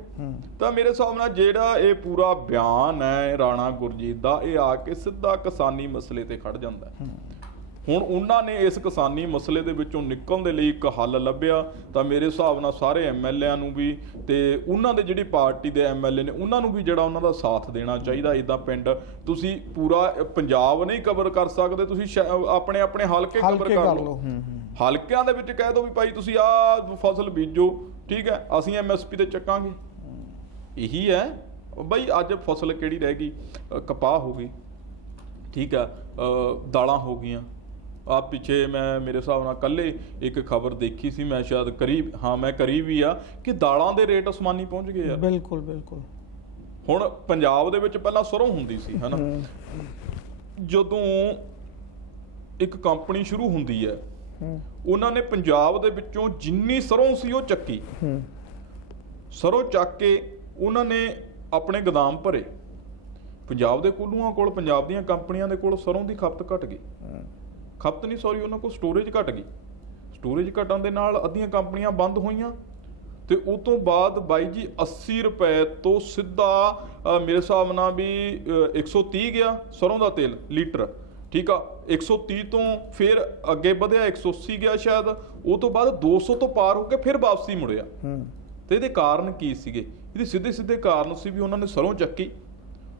ਤਾਂ ਮੇਰੇ ਹਿਸਾਬ ਨਾਲ ਜਿਹੜਾ ਇਹ ਪੂਰਾ ਬਿਆਨ ਹੈ ਰਾਣਾ ਗੁਰਜੀਤ ਦਾ ਇਹ ਆ ਕੇ ਸਿੱਧਾ ਕਿਸਾਨੀ ਮਸਲੇ ਤੇ ਖੜ ਜਾਂਦਾ ਹੈ। ਹੁਣ ਉਹਨਾਂ ਨੇ ਇਸ ਕਿਸਾਨੀ ਮਸਲੇ ਦੇ ਵਿੱਚੋਂ ਨਿਕਲਣ ਦੇ ਲਈ ਇੱਕ ਹੱਲ ਲੱਭਿਆ ਤਾਂ ਮੇਰੇ ਹਿਸਾਬ ਨਾਲ ਸਾਰੇ ਐਮਐਲਏਆਂ ਨੂੰ ਵੀ ਤੇ ਉਹਨਾਂ ਦੇ ਜਿਹੜੀ ਪਾਰਟੀ ਦੇ ਐਮਐਲਏ ਨੇ ਉਹਨਾਂ ਨੂੰ ਵੀ ਜਿਹੜਾ ਉਹਨਾਂ ਦਾ ਸਾਥ ਦੇਣਾ ਚਾਹੀਦਾ ਇਦਾਂ ਪਿੰਡ। ਤੁਸੀਂ ਪੂਰਾ ਪੰਜਾਬ ਨਹੀਂ ਕਵਰ ਕਰ ਸਕਦੇ ਤੁਸੀਂ ਆਪਣੇ ਆਪਣੇ ਹਲਕੇ ਕਵਰ ਕਰ ਲਓ। ਹਲਕਿਆਂ ਦੇ ਵਿੱਚ ਕਹਿ ਦਿਓ ਵੀ ਭਾਈ ਤੁਸੀਂ ਆਹ ਫਸਲ ਬੀਜੋ ਠੀਕ ਹੈ ਅਸੀਂ ਐਮਐਸਪੀ ਤੇ ਚੱਕਾਂਗੇ। ਇਹੀ ਹੈ ਬਈ ਅੱਜ ਫਸਲ ਕਿਹੜੀ ਰਹਿ ਗਈ? ਕਪਾਹ ਹੋ ਗਈ ਠੀਕ ਹੈ ਅ, ਦਾਲਾਂ ਹੋ ਗਈਆਂ। ਆ ਪਿੱਛੇ ਮੈਂ ਮੇਰੇ ਹਿਸਾਬ ਨਾਲ ਕੱਲੇ ਇੱਕ ਖਬਰ ਦੇਖੀ ਸੀ ਮੈਂ ਸ਼ਾਇਦ ਕਰੀਬ ਹਾਂ ਮੈਂ ਕਰੀ ਵੀ ਆ ਕਿ ਦਾਲਾਂ ਦੇ ਰੇਟ ਅਸਮਾਨੀ ਪਹੁੰਚ ਗਏ ਆ। ਬਿਲਕੁਲ ਬਿਲਕੁਲ। ਹੁਣ ਪੰਜਾਬ ਦੇ ਵਿੱਚ ਪਹਿਲਾਂ ਸਰੋਂ ਹੁੰਦੀ ਸੀ ਹਨਾ? ਜਦੋਂ ਇੱਕ ਕੰਪਨੀ ਸ਼ੁਰੂ ਹੁੰਦੀ ਹੈ ਹੂੰ। ਉਹਨਾਂ ਨੇ ਪੰਜਾਬ ਦੇ ਵਿੱਚੋਂ ਜਿੰਨੀ ਸਰੋਂ ਸੀ ਉਹ ਚੱਕੀ। ਹੂੰ। ਸਰੋਂ ਚੱਕ ਕੇ ਉਹਨਾਂ ਨੇ ਆਪਣੇ ਗੋਦਾਮ ਭਰੇ। ਪੰਜਾਬ ਦੇ ਕੁੱਲੂਆਂ ਕੋਲ ਪੰਜਾਬ ਦੀਆਂ ਕੰਪਨੀਆਂ ਦੇ ਕੋਲ ਸਰੋਂ ਦੀ ਖਪਤ ਘਟ ਗਈ। ਖਪਤ ਨਹੀਂ ਸੌਰੀ ਉਹਨਾਂ ਕੋਲ ਸਟੋਰੇਜ ਘਟ ਗਈ। ਸਟੋਰੇਜ ਘਟਣ ਦੇ ਨਾਲ ਅੱਧੀਆਂ ਕੰਪਨੀਆਂ ਬੰਦ ਹੋਈਆਂ ਤੇ ਉਸ ਤੋਂ ਬਾਅਦ ਬਾਈ ਜੀ 80 ਰੁਪਏ ਤੋਂ ਸਿੱਧਾ ਮੇਰੇ ਹਿਸਾਬ ਨਾਲ ਵੀ ਅ, 130 ਗਿਆ ਸਰੋਂ ਦਾ ਤੇਲ ਲੀਟਰ। ਠੀਕ ਆ? 130 ਤੋਂ ਫਿਰ ਅੱਗੇ ਵਧਿਆ 180 ਗਿਆ ਸ਼ਾਇਦ। ਉਹ ਤੋਂ ਬਾਅਦ 200 ਤੋਂ ਪਾਰ ਹੋ ਕੇ ਫਿਰ ਵਾਪਸੀ ਮੁੜਿਆ। ਹੂੰ। ਤੇ ਇਹਦੇ ਕਾਰਨ ਕੀ ਸੀਗੇ? ਇਹਦੇ ਸਿੱਧੇ ਸਿੱਧੇ ਕਾਰਨ ਸੀ ਵੀ ਉਹਨਾਂ ਨੇ ਸਰੋਂ ਚੱਕੀ।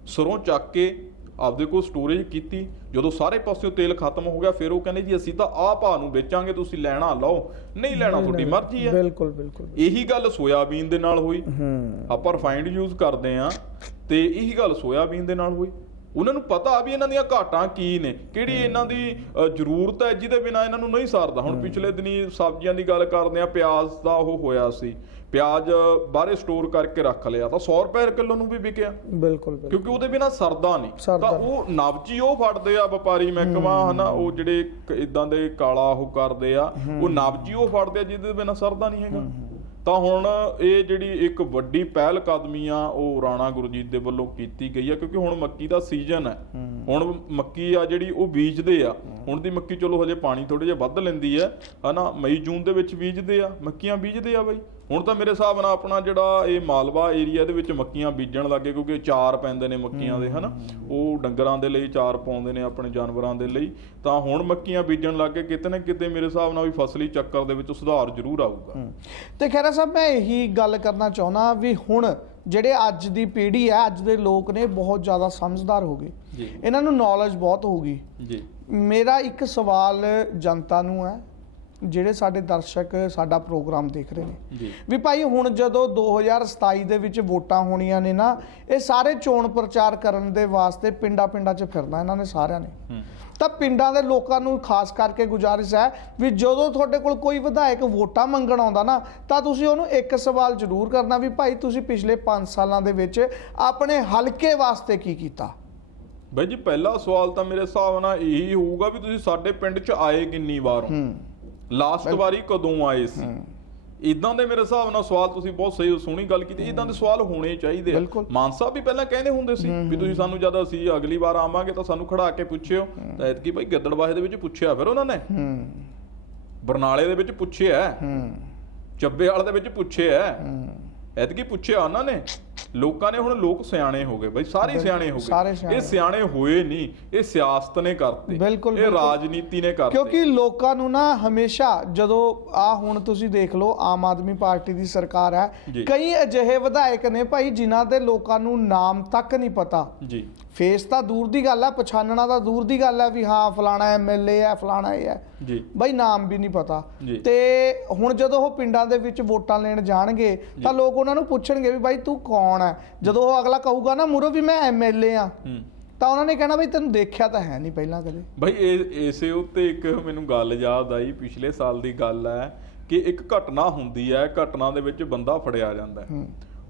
ਸਰੋਂ ਚੱਕ ਕੇ ਆਪਦੇ ਕੋਲ ਸਟੋਰੇਜ ਕੀਤੀ ਜਦੋਂ ਸਾਰੇ ਪਾਸਿਓਂ ਤੇਲ ਖਤਮ ਹੋ ਗਿਆ ਫਿਰ ਉਹ ਕਹਿੰਦੇ ਜੀ ਅਸੀਂ ਤਾਂ ਆਹ ਭਾਅ ਨੂੰ ਵੇਚਾਂਗੇ ਤੁਸੀਂ ਲੈਣਾ ਲਓ। ਨਹੀਂ ਲੈਣਾ ਤੁਹਾਡੀ ਮਰਜ਼ੀ ਹੈ। ਬਿਲਕੁਲ ਬਿਲਕੁਲ ਇਹੀ ਗੱਲ ਸੋਇਆਬੀਨ ਦੇ ਨਾਲ ਹੋਈ। ਹੂੰ। ਆਪਾਂ ਰਿਫਾਈਨਡ ਯੂਜ਼ ਕਰਦੇ ਆ ਤੇ ਇਹੀ ਗੱਲ ਸੋਇਆਬੀਨ ਦੇ ਨਾਲ ਹੋਈ। ਉਹਨਾਂ ਨੂੰ ਪਤਾ ਵੀ ਇਹਨਾਂ ਦੀਆਂ ਘਾਟਾਂ ਕੀ ਨੇ ਕਿਹੜੀ ਇਹਨਾਂ ਦੀ ਜ਼ਰੂਰਤ ਹੈ ਜਿਹਦੇ ਬਿਨਾ ਇਹਨਾਂ ਨੂੰ ਨਹੀਂ ਸਰਦਾ। ਹੁਣ ਪਿਛਲੇ ਦਿਨੀ ਸਬਜ਼ੀਆਂ ਦੀ ਗੱਲ ਕਰਦੇ ਆ ਪਿਆਜ਼ ਦਾ ਉਹ ਹੋਇਆ ਸੀ। ਪਿਆਜ਼ ਬਾਹਰੇ ਸਟੋਰ ਕਰਕੇ ਰੱਖ ਲਿਆ ਤਾਂ 100 ਰੁਪਏ ਕਿਲੋ ਨੂੰ ਵੀ ਵਿਕਿਆ। ਬਿਲਕੁਲ ਕਿਉਂਕਿ ਉਹਦੇ ਬਿਨਾ ਸਰਦਾ ਨਹੀਂ। ਤਾਂ ਉਹ ਨਬਜੀ ਉਹ ਫੜਦੇ ਆ ਵਪਾਰੀ ਮਹਿਕਮਾ ਹਨਾ ਉਹ ਜਿਹੜੇ ਇਦਾਂ ਦੇ ਕਾਲਾ ਉਹ ਕਰਦੇ ਆ ਉਹ ਨਬਜੀ ਉਹ ਫੜਦੇ ਆ ਜਿਹਦੇ ਬਿਨਾ ਸਰਦਾ ਨਹੀਂ ਹੈਗਾ। ਤਾਂ ਹੁਣ ਇਹ ਜਿਹੜੀ ਇੱਕ ਵੱਡੀ ਪਹਿਲ ਕਦਮੀ ਆ ਉਹ ਰਾਣਾ ਗੁਰਜੀਤ ਦੇ ਵੱਲੋਂ ਕੀਤੀ ਗਈ ਆ ਕਿਉਂਕਿ ਹੁਣ ਮੱਕੀ ਦਾ ਸੀਜ਼ਨ ਹੂੰ। ਹੁਣ ਮੱਕੀ ਆ ਜਿਹੜੀ ਉਹ ਬੀਜਦੇ ਆ। ਹੁਣ ਦੀ ਮੱਕੀ ਚਲੋ ਹਜੇ ਪਾਣੀ ਥੋੜੇ ਜਿਹਾ ਵੱਧ ਲੈਂਦੀ ਹੈ। ਹਨਾ ਮਈ ਜੂਨ ਦੇ ਵਿੱਚ ਬੀਜਦੇ ਆ। ਮੱਕੀਆਂ ਬੀਜਦੇ ਆ ਬਾਈ। ਹੁਣ ਤਾਂ ਮੇਰੇ ਹਿਸਾਬ ਨਾਲ ਆਪਣਾ ਜਿਹੜਾ ਇਹ ਮਾਲਵਾ ਏਰੀਆ ਦੇ ਵਿੱਚ ਮੱਕੀਆਂ ਬੀਜਣ ਲੱਗੇ ਕਿਉਂਕਿ ਚਾਰ ਪੈਂਦੇ ਨੇ ਮੱਕੀਆਂ ਦੇ ਹਨਾ? ਉਹ ਡੰਗਰਾਂ ਦੇ ਲਈ ਚਾਰ ਪਾਉਂਦੇ ਨੇ ਆਪਣੇ ਜਾਨਵਰਾਂ ਦੇ ਲਈ। ਤਾਂ ਹੁਣ ਮੱਕੀਆਂ ਬੀਜਣ ਲੱਗੇ ਕਿਤੇ ਨਾ ਕਿਤੇ ਮੇਰੇ ਹਿਸਾਬ ਨਾਲ ਵੀ ਫਸਲੀ ਚੱਕਰ ਦੇ ਵਿੱਚ ਸੁਧਾਰ ਜ਼ਰੂਰ ਆਊਗਾ। ਤੇ ਖੈਰਾ ਸਾਹਿਬ ਮੈਂ ਇਹੀ ਗੱਲ ਕਰਨਾ ਚਾਹੁੰਦਾ ਵੀ ਹੁਣ ਜਿਹੜੇ ਅੱਜ ਦੀ ਪੀੜ੍ਹੀ ਹੈ ਅੱਜ ਦੇ ਲੋਕ ਨੇ ਬਹੁਤ ਜ਼ਿਆਦਾ ਸਮਝਦਾਰ ਹੋ ਗਏ। ਇਹਨਾਂ ਨੂੰ ਨੌਲੇਜ ਬਹੁਤ ਹੋਊਗੀ। ਜੀ। ਮੇਰਾ ਇੱਕ ਸਵਾਲ ਜਨਤਾ ਨੂੰ ਹੈ ਜਿਹੜੇ ਸਾਡੇ ਦਰਸ਼ਕ ਸਾਡਾ ਪ੍ਰੋਗਰਾਮ ਦੇਖ ਰਹੇ ਨੇ। ਵੀ ਭਾਈ ਹੁਣ ਜਦੋਂ 2027 ਦੇ ਵਿੱਚ ਵੋਟਾਂ ਹੋਣੀਆਂ ਨੇ ਨਾ ਇਹ ਸਾਰੇ ਚੋਣ ਪ੍ਰਚਾਰ ਕਰਨ ਦੇ ਵਾਸਤੇ ਪਿੰਡਾਂ ਪਿੰਡਾਂ 'ਚ ਫਿਰਨਾ ਇਹਨਾਂ ਨੇ ਸਾਰਿਆਂ ਨੇ। ਤਾਂ ਪਿੰਡਾਂ ਦੇ ਲੋਕਾਂ ਨੂੰ ਖਾਸ ਕਰਕੇ ਗੁਜ਼ਾਰਿਸ਼ ਹੈ ਵੀ ਜਦੋਂ ਤੁਹਾਡੇ ਕੋਲ ਕੋਈ ਵਿਧਾਇਕ ਵੋਟਾਂ ਮੰਗਣ ਆਉਂਦਾ ਨਾ ਤਾਂ ਤੁਸੀਂ ਉਹਨੂੰ ਇੱਕ ਸਵਾਲ ਜ਼ਰੂਰ ਕਰਨਾ ਵੀ ਭਾਈ ਤੁਸੀਂ ਪਿਛਲੇ 5 ਸਾਲਾਂ ਦੇ ਵਿੱਚ ਆਪਣੇ ਹਲਕੇ ਵਾਸਤੇ ਕੀ ਕੀਤਾ? ਬਾਈ ਜੀ ਪਹਿਲਾ ਸਵਾਲ ਤਾਂ ਮੇਰੇ ਹਿਸਾਬ ਨਾਲ ਇਹੀ ਹੋਊਗਾ ਵੀ ਤੁਸੀਂ ਸਾਡੇ ਪਿੰਡ 'ਚ ਆਏ ਕਿੰਨੀ ਵਾਰ ਹੂੰ। ਲਾਸਟ ਵਾਰੀ ਕਦੋਂ ਆਏ ਸੀ? ਇਦਾਂ ਦੇ ਮੇਰੇ ਹਿਸਾਬ ਨਾਲ ਸਵਾਲ ਤੁਸੀਂ ਬਹੁਤ ਸਹੀ ਸੋਹਣੀ ਗੱਲ ਕੀਤੀ। ਇਦਾਂ ਦੇ ਸਵਾਲ ਹੋਣੇ ਚਾਹੀਦੇ। ਮਾਨ ਸਾਹਿਬ ਵੀ ਪਹਿਲਾਂ ਕਹਿੰਦੇ ਹੁੰਦੇ ਸੀ ਵੀ ਤੁਸੀਂ ਸਾਨੂੰ ਜਦ ਅਸੀਂ ਅਗਲੀ ਵਾਰ ਆਵਾਂਗੇ ਤਾਂ ਸਾਨੂੰ ਖੜਾ ਕੇ ਪੁੱਛਿਓ। ਤਾਂ ਐਤਕੀ ਭਾਈ ਗਿੱਦੜਵਾਹੇ ਦੇ ਵਿੱਚ ਪੁੱਛਿਆ ਫਿਰ ਉਹਨਾਂ ਨੇ। ਬਰਨਾਲੇ ਦੇ ਵਿੱਚ ਪੁੱਛਿਆ। ਹੂੰ। ਚੱਬੇਵਾਲ ਦੇ ਵਿੱਚ ਪੁੱਛਿਆ। ਐਤਕੀ ਪੁੱਛਿਆ ਉਹਨਾਂ ਨੇ ਲੋਕਾਂ ਨੇ ਹੁਣ ਲੋਕ ਸਿਆਣੇ ਹੋ ਗਏ ਬਈ ਸਾਰੇ ਸਿਆਣੇ ਹੋ ਗਏ। ਇਹ ਸਿਆਣੇ ਹੋਏ ਨਹੀਂ ਇਹ ਸਿਆਸਤ ਨੇ ਕਰਤੇ। ਇਹ। ਰਾਜਨੀਤੀ ਨੇ ਕਰਤੇ। ਕਿਉਂਕਿ ਲੋਕਾਂ ਨੂੰ ਨਾ ਹਮੇਸ਼ਾ ਜਦੋਂ ਆ ਹੁਣ ਤੁਸੀਂ ਦੇਖ ਲਓ ਆਮ ਆਦਮੀ ਪਾਰਟੀ ਦੀ ਸਰਕਾਰ ਹੈ। ਕਈ ਅਜਿਹੇ ਵਿਧਾਇਕ ਨੇ ਭਾਈ ਜਿਨ੍ਹਾਂ ਦੇ ਲੋਕਾਂ ਨੂੰ ਨਾਮ ਤੱਕ ਨਹੀਂ ਪਤਾ। ਜੀ। ਫੇਸ ਤਾਂ ਦੂਰ ਦੀ ਗੱਲ ਹੈ ਪਛਾਣਨਾ ਤਾਂ ਦੂਰ ਦੀ ਗੱਲ ਹੈ ਵੀ ਹਾਂ ਫਲਾਣਾ ਐਮਐਲਏ ਹੈ ਫਲਾਣਾ ਇਹ ਹੈ ਜੀ। ਬਈ ਨਾਮ ਵੀ ਨਹੀਂ ਪਤਾ। ਤੇ ਹੁਣ ਜਦੋਂ ਉਹ ਪਿੰਡਾਂ ਦੇ ਵਿੱਚ ਵੋਟਾਂ ਲੈਣ ਜਾਣਗੇ ਤਾਂ ਲੋਕ ਉਹਨਾਂ ਨੂੰ ਪੁੱਛਣਗੇ ਵੀ ਬਾਈ ਤੂੰ ਕੌਣ ਹੈ ਜਦੋਂ ਉਹ ਅਗਲਾ ਕਹੂਗਾ ਨਾ ਮੂਰੋ ਵੀ ਮੈਂ ਐਮਐਲਏ ਆ। ਤਾਂ ਉਹਨਾਂ ਨੇ ਕਹਿਣਾ ਬਈ ਤੈਨੂੰ ਦੇਖਿਆ ਤਾਂ ਹੈ ਨਹੀਂ ਪਹਿਲਾਂ ਕਦੇ। ਭਾਈ ਇਹ ਇਸੇ ਉੱਤੇ ਇੱਕ ਮੈਨੂੰ ਗੱਲ ਯਾਦ ਆਈ ਪਿਛਲੇ ਸਾਲ ਦੀ ਗੱਲ ਹੈ ਕਿ ਇੱਕ ਘਟਨਾ ਹੁੰਦੀ ਹੈ ਘਟਨਾ ਦੇ ਵਿੱਚ ਬੰਦਾ ਫੜਿਆ ਜਾਂਦਾ ਹੂੰ।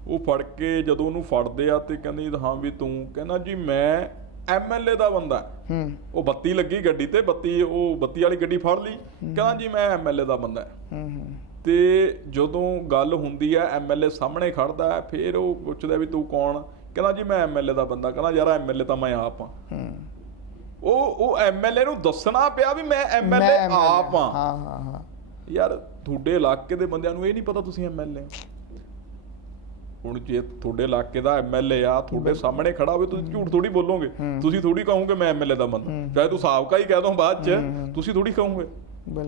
ਉਹ ਫੜ ਕੇ ਜਦੋਂ ਉਹਨੂੰ ਫੜਦੇ ਆ ਤੇ ਕਹਿੰਦੇ ਹਾਂ ਵੀ ਤੂੰ ਕਹਿੰਦਾ ਜੀ ਮੈਂ ਐਮਐਲਏ ਦਾ ਬੰਦਾ। ਹੂੰ। ਉਹ ਬੱਤੀ ਲੱਗੀ ਗੱਡੀ ਤੇ ਬੱਤੀ ਉਹ ਬੱਤੀ ਵਾਲੀ ਗੱਡੀ ਫੜ ਲਈ। ਕਹਿੰਦਾ ਜੀ ਮੈਂ ਐਮਐਲਏ ਦਾ ਬੰਦਾ। ਹੂੰ ਹੂੰ। ਤੇ ਜਦੋਂ ਗੱਲ ਹੁੰਦੀ ਹੈ ਐਮਐਲਏ ਸਾਹਮਣੇ ਖੜਦਾ ਹੈ ਫਿਰ ਉਹ ਪੁੱਛਦਾ ਵੀ ਤੂੰ ਕੌਣ? ਕਹਿੰਦਾ ਜੀ ਮੈਂ ਐਮਐਲਏ ਦਾ ਬੰਦਾ। ਕਹਿੰਦਾ ਯਾਰ ਐਮਐਲਏ ਤਾਂ ਮੈਂ ਆਪ ਆ ਹੂੰ। ਉਹ ਉਹ ਐਮਐਲਏ ਨੂੰ ਦੱਸਣਾ ਪਿਆ ਵੀ ਮੈਂ ਐਮਐਲਏ ਆਪ ਆ ਹਾਂ ਹਾਂ ਹਾਂ। ਯਾਰ ਤੁਹਾਡੇ ਇਲਾਕੇ ਦੇ ਬੰਦਿਆਂ ਨੂੰ ਇਹ ਨਹੀਂ ਪਤਾ ਤੁਸੀਂ ਐਮਐਲਏ ਹੁਣ ਜੇ ਤੁਹਾਡੇ ਇਲਾਕੇ ਦਾ ਐਮਐਲਏ ਆ ਤੁਹਾਡੇ ਸਾਹਮਣੇ ਖੜਾ ਹੋਵੇ ਤੁਸੀਂ ਝੂਠ ਥੋੜੀ ਬੋਲੋਗੇ। ਤੁਸੀਂ ਥੋੜੀ ਕਹੋਗੇ ਮੈਂ ਐਮਐਲਏ ਦਾ ਬੰਦਾ। ਚਾਹੇ ਤੂੰ ਸਾਬਕਾ ਹੀ ਕਹਿ ਦੋ ਬਾਅਦ ਚ ਤੁਸੀਂ ਥੋੜੀ ਕਹੋਗੇ।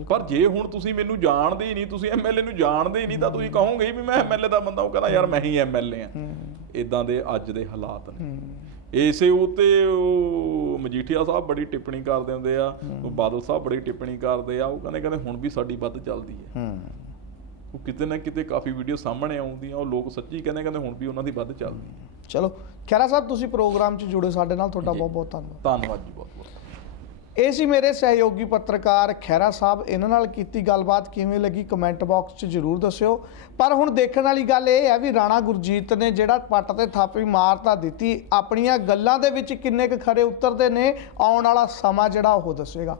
ਪਰ ਜੇ ਹੁਣ ਤੁਸੀਂ ਮੈਨੂੰ ਜਾਣਦੇ ਹੀ ਨਹੀਂ ਤੁਸੀਂ ਐਮਐਲਏ ਨੂੰ ਜਾਣਦੇ ਹੀ ਨਹੀਂ ਤਾਂ ਤੁਸੀਂ ਕਹੋਗੇ ਵੀ ਮੈਂ ਐਮਐਲਏ ਦਾ ਬੰਦਾ। ਉਹ ਕਹਿੰਦਾ ਯਾਰ ਮੈਂ ਹੀ ਐਮਐਲਏ ਆ। ਇਦਾਂ ਦੇ ਅੱਜ ਦੇ ਹਾਲਾਤ ਨੇ। ਇਸੇ ਉਤੇ ਉਹ ਮਜੀਠੀਆ ਸਾਹਿਬ ਬੜੀ ਟਿੱਪਣੀ ਕਰਦੇ ਹੁੰਦੇ ਆ ਉਹ ਬਾਦਲ ਸਾਹਿਬ ਬੜੀ ਟਿੱਪਣੀ ਕਰਦੇ ਆ ਉਹ ਕਹਿੰਦੇ ਕਹਿੰਦੇ ਹੁਣ ਵੀ ਸਾਡੀ ਵੱਧ ਚੱਲਦੀ ਹੂੰ। ਉਹ ਕਿਤੇ ਨਾ ਕਿਤੇ ਕਾਫੀ ਵੀਡੀਓ ਸਾਹਮਣੇ ਆਉਂਦੀਆਂ ਉਹ ਲੋਕ ਸੱਚੀ ਕਹਿੰਦੇ ਕਹਿੰਦੇ ਹੁਣ ਵੀ ਉਹਨਾਂ ਦੀ ਵੱਧ ਚੱਲਦੀ ਹੈ। ਚਲੋ ਖੈਰਾ ਸਾਹਿਬ ਤੁਸੀਂ ਪ੍ਰੋਗਰਾਮ 'ਚ ਜੁੜੇ ਸਾਡੇ ਨਾਲ ਤੁਹਾਡਾ ਬਹੁਤ ਬਹੁਤ ਧੰਨਵਾਦ। ਧੰਨਵਾਦ ਜੀ ਬਹੁਤ ਬਹੁਤ ਇਹ ਸੀ ਮੇਰੇ ਸਹਿਯੋਗੀ ਪੱਤਰਕਾਰ ਖੈਰਾ ਸਾਹਿਬ। ਇਹਨਾਂ ਨਾਲ ਕੀਤੀ ਗੱਲਬਾਤ ਕਿਵੇਂ ਲੱਗੀ ਕਮੈਂਟ ਬਾਕਸ 'ਚ ਜਰੂਰ ਦੱਸਿਓ। ਪਰ ਹੁਣ ਦੇਖਣ ਵਾਲੀ ਗੱਲ ਇਹ ਹੈ ਵੀ ਰਾਣਾ ਗੁਰਜੀਤ ਨੇ ਜਿਹੜਾ ਪੱਟ ਤੇ ਥਾਪੀ ਮਾਰ ਤਾਂ ਦਿੱਤੀ ਆਪਣੀਆਂ ਗੱਲਾਂ ਦੇ ਵਿੱਚ ਕਿੰਨੇ ਕੁ ਖਰੇ ਉਤਰਦੇ ਨੇ ਆਉਣ ਵਾਲਾ ਸਮਾਂ ਜਿਹੜਾ ਉਹ ਦੱਸੇਗਾ।